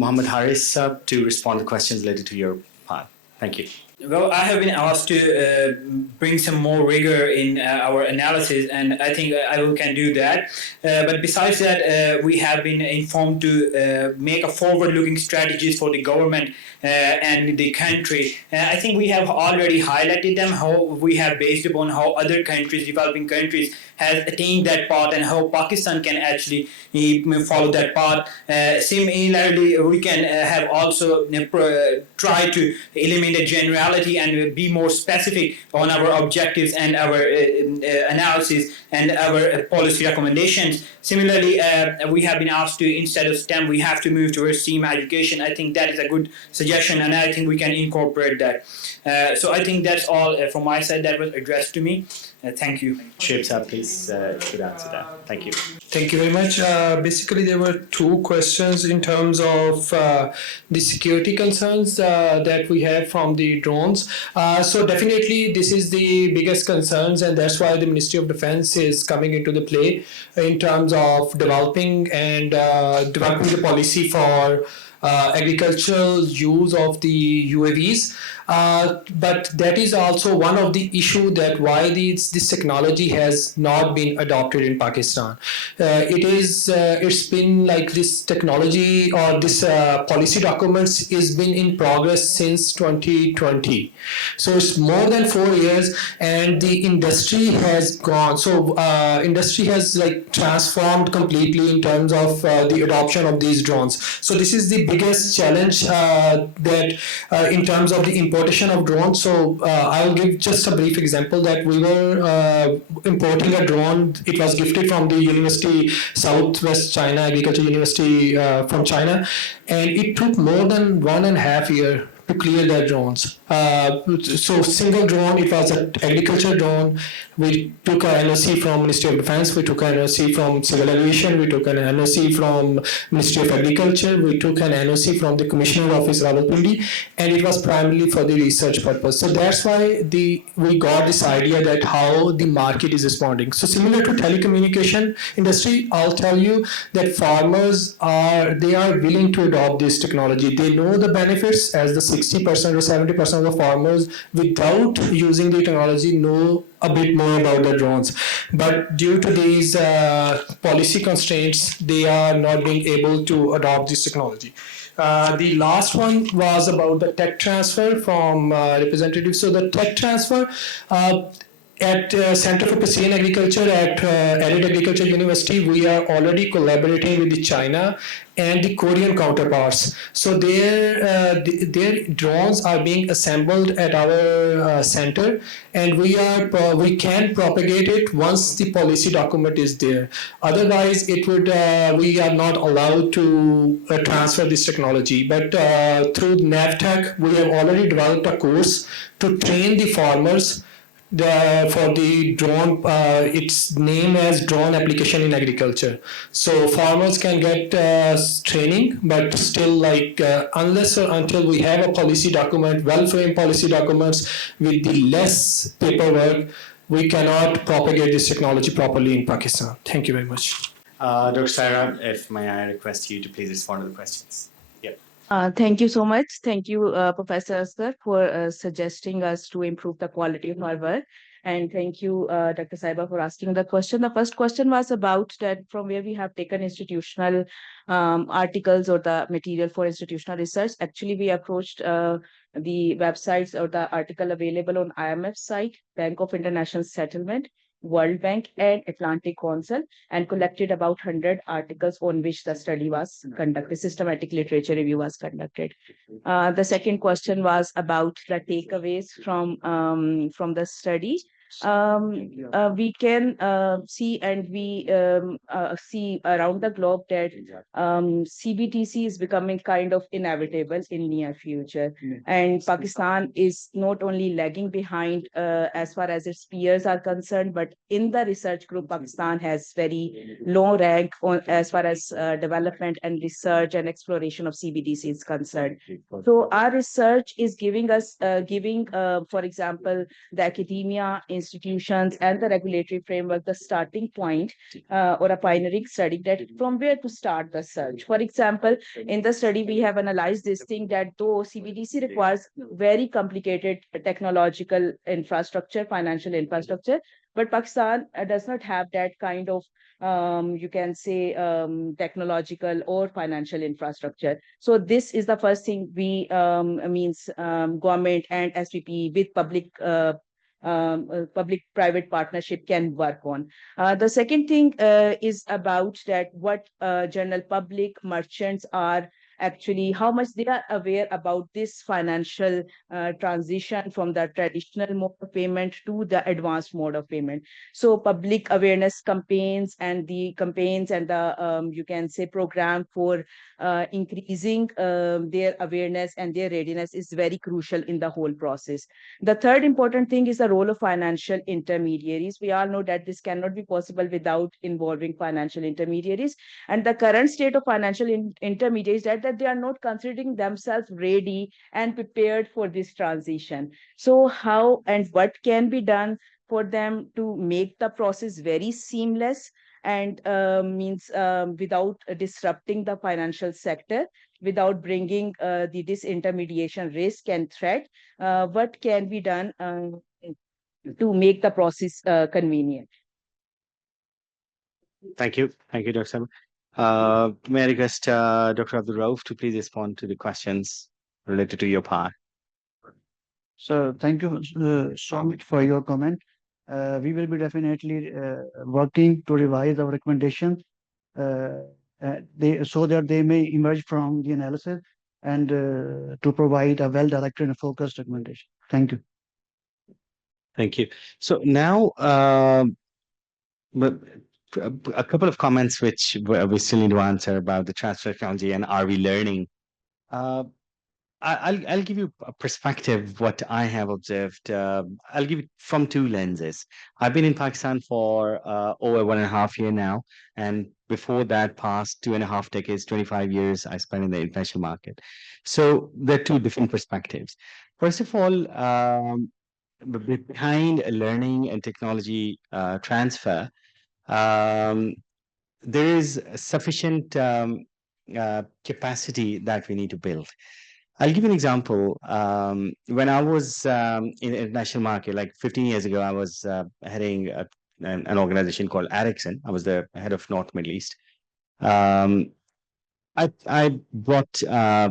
Mohammed Haris to respond to questions related to your part? Thank you. Well, I have been asked to bring some more rigor in our analysis, and I think I can do that. But besides that, we have been informed to make a forward-looking strategies for the government and the country. I think we have already highlighted them, how we have based upon how other countries, developing countries, has attained that path and how Pakistan can actually follow that path. Similarly, we can have also try to eliminate generality and be more specific on our objectives and our analysis and our policy recommendations. Similarly, we have been asked to, instead of STEM, we have to move towards STEAM education. I think that is a good suggestion suggestion, and I think we can incorporate that. So I think that's all from my side that was addressed to me. Thank you. Shapes up, please, could answer that. Thank you. Thank you very much. Basically, there were two questions in terms of the security concerns that we have from the drones. So definitely, this is the biggest concerns, and that's why the Ministry of Defense is coming into the play in terms of developing the policy for agricultural use of the UAVs. But that is also one of the issue that why this technology has not been adopted in Pakistan. It's been like this technology or this policy documents is been in progress since 2020. So it's more than 4 years, and the industry has gone. So industry has like transformed completely in terms of the adoption of these drones. So this is the biggest challenge that in terms of the importation of drones. So I'll give just a brief example that we were importing a drone. It was gifted from the University Southwest China Agriculture University from China, and it took more than 1.5 years to clear their drones. So single drone, it was an agriculture drone. We took an NOC from Ministry of Defense, we took an NOC from Civil Aviation, we took an NOC from Ministry of Agriculture, we took an NOC from the Commissioner Office Rawalpindi, and it was primarily for the research purpose. So that's why we got this idea that how the market is responding. So similar to telecommunication industry, I'll tell you that farmers are willing to adopt this technology. They know the benefits, as the 60% or 70% of the farmers without using the technology know a bit more about the drones. But due to these policy constraints, they are not being able to adopt this technology. The last one was about the tech transfer from representatives. So the tech transfer at Center for Precision Agriculture at Arid Agriculture University, we are already collaborating with the China and the Korean counterparts. So their drones are being assembled at our center, and we can propagate it once the policy document is there. Otherwise, we are not allowed to transfer this technology. But through NAVTech, we have already developed a course to train the farmers for the drone. It's named as drone application in agriculture. So farmers can get training, but still unless or until we have a policy document, well-framed policy documents with the less paperwork, we cannot propagate this technology properly in Pakistan. Thank you very much. Dr. Saira, if may I request you to please respond to the questions. Thank you so much. Thank you, Professor Asghar, for suggesting us to improve the quality of our work. And thank you, Dr. Saiba, for asking the question. The first question was about that from where we have taken institutional articles or the material for institutional research. Actually, we approached the websites or the article available on IMF site, Bank of International Settlement, World Bank, and Atlantic Council, and collected about 100 articles on which the study was conducted, systematic literature review was conducted. The second question was about the takeaways from the study. We can see, and we see around the globe that CBTC is becoming kind of inevitable in near future, and Pakistan is not only lagging behind as far as its peers are concerned, but in the research group, Pakistan has very low rank as far as development and research and exploration of CBTC is concerned. So our research is giving us, for example, the academia, institutions, and the regulatory framework the starting point or a pioneering study that from where to start the search. For example, in the study, we have analyzed this thing that though CBDC requires very complicated technological infrastructure, financial infrastructure, but Pakistan does not have that kind of you can say technological or financial infrastructure. So this is the first thing we government and SPP with public-private partnership can work on. The second thing is about that what general public merchants are actually how much they are aware about this financial transition from the traditional mode of payment to the advanced mode of payment. So public awareness campaigns and the you can say program for increasing their awareness and their readiness is very crucial in the whole process. The third important thing is the role of financial intermediaries. We all know that this cannot be possible without involving financial intermediaries. And the current state of financial intermediaries that they are not considering themselves ready and prepared for this transition. So how and what can be done for them to make the process very seamless and means without disrupting the financial sector, without bringing the disintermediation risk and threat, what can be done to make the process convenient? Thank you. Thank you, Dr. Sam. May I request Dr. Abdul Rauf to please respond to the questions related to your part? So thank you so much for your comment. We will be definitely working to revise our recommendations so that they may emerge from the analysis and to provide a well-directed and focused recommendation. Thank you. Thank you. So now, a couple of comments which we still need to answer about the transfer technology and are we learning. I'll give you a perspective what I have observed. I'll give it from two lenses. I've been in Pakistan for over 1.5 years now, and before that, past 2.5 decades, 25 years, I spent in the international market. So there are two different perspectives. First of all, behind learning and technology transfer, there is sufficient capacity that we need to build. I'll give you an example. When I was in the international market, like 15 years ago, I was heading an organization called Ericsson. I was the head of North Middle East. I brought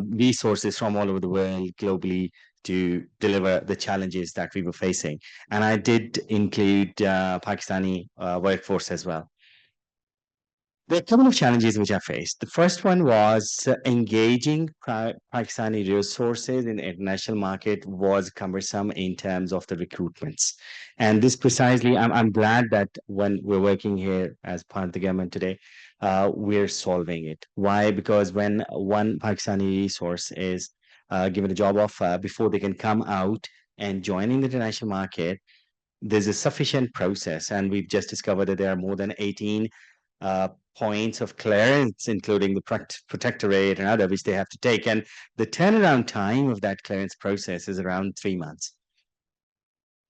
resources from all over the world globally to deliver the challenges that we were facing. And I did include Pakistani workforce as well. There are a couple of challenges which I faced. The first one was engaging Pakistani resources in the international market was cumbersome in terms of the recruitments. And this precisely, I'm glad that when we're working here as part of the government today, we're solving it. Why? Because when one Pakistani resource is given a job offer, before they can come out and join in the international market, there's a sufficient process. And we've just discovered that there are more than 18 points of clearance, including the protectorate and other, which they have to take. And the turnaround time of that clearance process is around 3 months.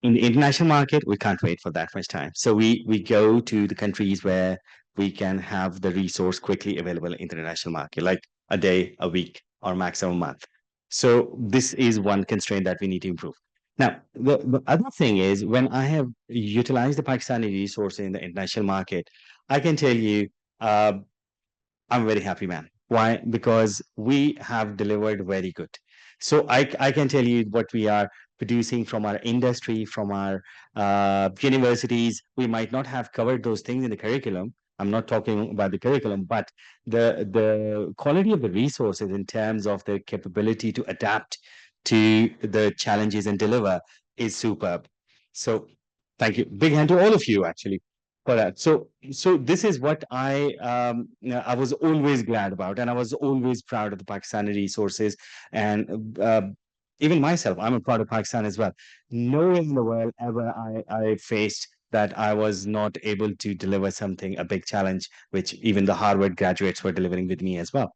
In the international market, we can't wait for that much time. So we go to the countries where we can have the resource quickly available in the international market, like a day, a week, or maximum a month. So this is one constraint that we need to improve. Now, the other thing is when I have utilized the Pakistani resource in the international market, I can tell you, I'm a very happy man. Why? Because we have delivered very good. So I can tell you what we are producing from our industry, from our universities. We might not have covered those things in the curriculum. I'm not talking about the curriculum, but the quality of the resources in terms of their capability to adapt to the challenges and deliver is superb. So thank you. Big hand to all of you, actually, for that. So this is what I was always glad about, and I was always proud of the Pakistani resources. And even myself, I'm a proud of Pakistan as well. Nowhere in the world ever I faced that I was not able to deliver something, a big challenge, which even the Harvard graduates were delivering with me as well.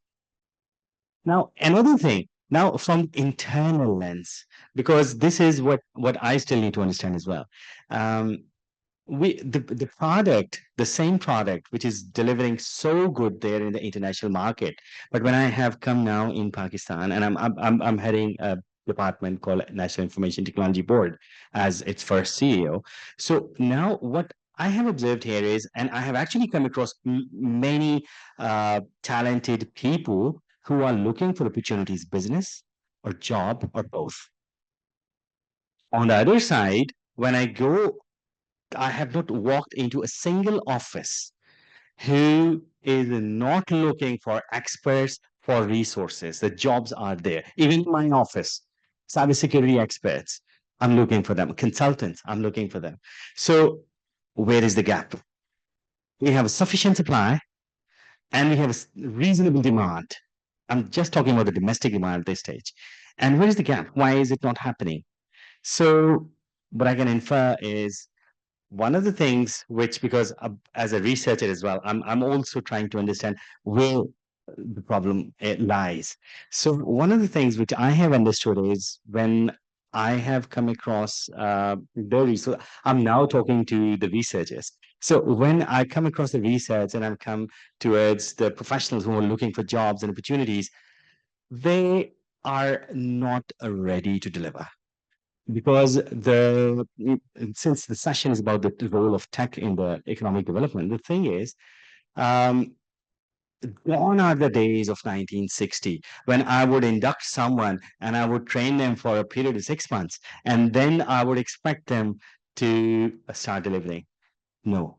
Now, another thing, now from internal lens, because this is what I still need to understand as well. The product, the same product, which is delivering so good there in the international market, but when I have come now in Pakistan, and I'm heading a department called National Information Technology Board as its first CEO. So now what I have observed here is, and I have actually come across many talented people who are looking for opportunities, business or job or both. On the other side, when I go, I have not walked into a single office who is not looking for experts for resources. The jobs are there. Even in my office, cybersecurity experts, I'm looking for them. Consultants, I'm looking for them. So where is the gap? We have a sufficient supply and we have a reasonable demand. I'm just talking about the domestic demand at this stage. And where is the gap? Why is it not happening? So what I can infer is one of the things which, because as a researcher as well, I'm also trying to understand where the problem lies. So one of the things which I have understood is when I have come across so I'm now talking to the researchers. So when I come across the research and I've come towards the professionals who are looking for jobs and opportunities, they are not ready to deliver because since the session is about the role of tech in the economic development, the thing is, um, gone are the days of 1960 when I would induct someone and I would train them for a period of 6 months, and then I would expect them to start delivering. No,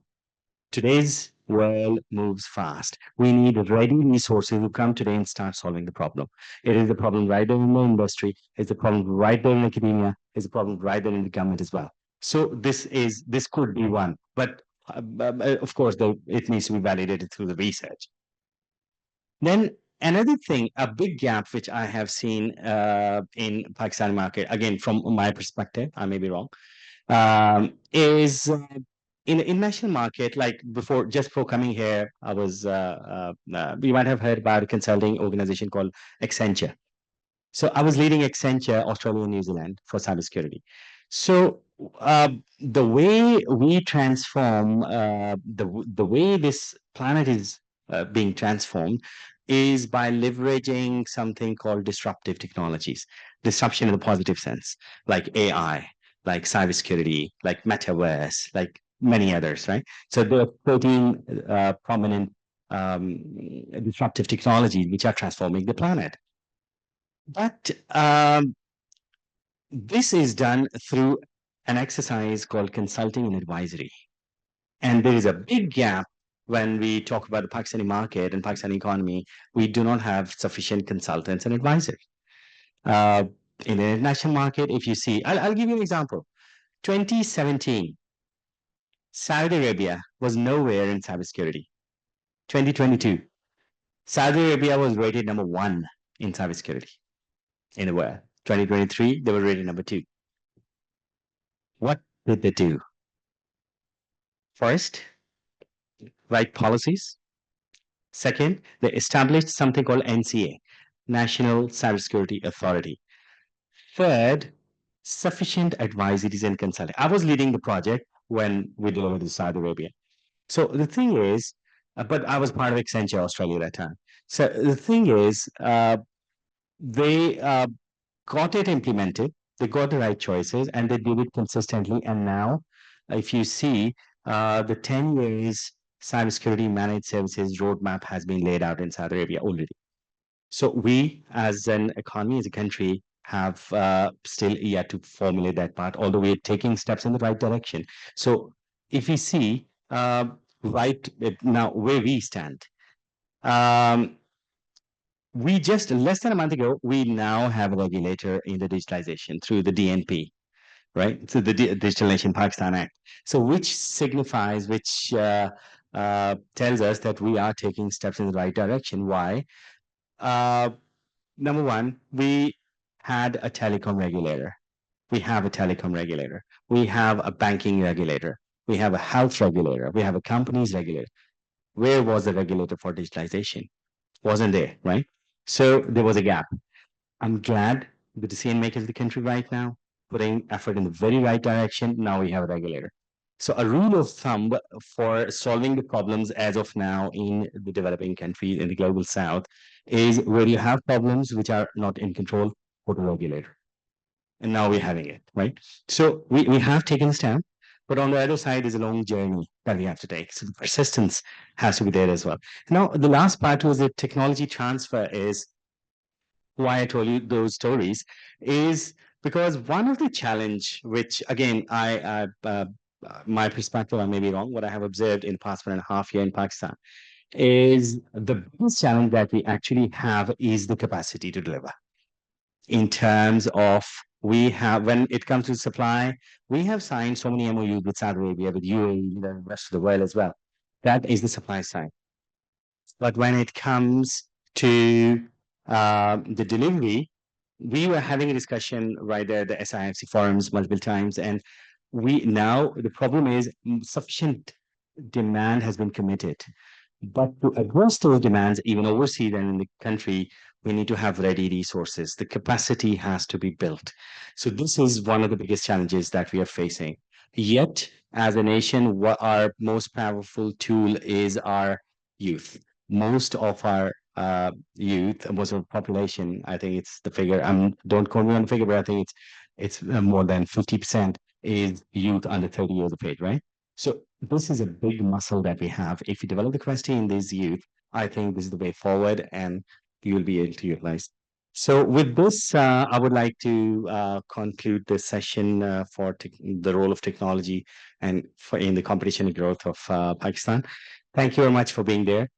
today's world moves fast. We need ready resources who come today and start solving the problem. It is a problem right there in the industry. It's a problem right there in academia. It's a problem right there in the government as well. So this could be one, but of course, it needs to be validated through the research. Then another thing, a big gap which I have seen in Pakistani market, again from my perspective, I may be wrong, is in national market. Like just before coming here, I was you might have heard about a consulting organization called Accenture. So I was leading Accenture Australia and New Zealand for cybersecurity. So the way we transform the way this planet is being transformed is by leveraging something called disruptive technologies, disruption in the positive sense, like AI, like cybersecurity, like metaverse, like many others, right? So there are 13 prominent disruptive technologies which are transforming the planet. But this is done through an exercise called consulting and advisory. And there is a big gap when we talk about the Pakistani market and Pakistani economy. We do not have sufficient consultants and advisors. In the international market, if you see, I'll give you an example. 2017, Saudi Arabia was nowhere in cybersecurity. 2022, Saudi Arabia was rated number 1 in cybersecurity in the world. 2023, they were rated number 2. What did they do? First, write policies. Second, they established something called NCA, National Cybersecurity Authority. Third, sufficient advisories and consulting. I was leading the project when we delivered to Saudi Arabia. So the thing is, but I was part of Accenture Australia at that time. So the thing is, they got it implemented, they got the right choices, and they did it consistently. And now, if you see, the 10 years cybersecurity managed services roadmap has been laid out in Saudi Arabia already. So we, as an economy, as a country, have still yet to formulate that part, although we're taking steps in the right direction. So if we see right now where we stand, we just less than a month ago, we now have a regulator in the digitalization through the DNP, right? Through the Digital Nation Pakistan Act. So which signifies, which tells us that we are taking steps in the right direction. Why? Number one, we had a telecom regulator. We have a telecom regulator. We have a banking regulator. We have a health regulator. We have a companies regulator. Where was the regulator for digitalization? Wasn't there, right? So there was a gap. I'm glad the decision makers of the country right now putting effort in the very right direction. Now we have a regulator. So a rule of thumb for solving the problems as of now in the developing countries in the global south is where you have problems which are not in control, put a regulator. And now we're having it, right? So we have taken a step, but on the other side is a long journey that we have to take. So the persistence has to be there as well. Now, the last part was the technology transfer is why I told you those stories is because one of the challenge, which again, my perspective, I may be wrong, what I have observed in the past 1.5 years in Pakistan is the biggest challenge that we actually have is the capacity to deliver. In terms of we have, when it comes to supply, we have signed so many MOUs with Saudi Arabia, with UAE, the rest of the world as well. That is the supply side. But when it comes to the delivery, we were having a discussion right there at the SIFC forums multiple times, and we now the problem is sufficient demand has been committed. But to address those demands, even overseas and in the country, we need to have ready resources. The capacity has to be built. So this is one of the biggest challenges that we are facing. Yet, as a nation, what our most powerful tool is our youth. Most of our youth, most of the population, I think it's the figure. Don't quote me on the figure, but I think it's more than 50% is youth under 30 years of age, right? So this is a big muscle that we have. If you develop the capacity in these youth, I think this is the way forward, and you will be able to utilize. So with this, I would like to conclude this session for the role of technology and in the competition and growth of Pakistan. Thank you very much for being there.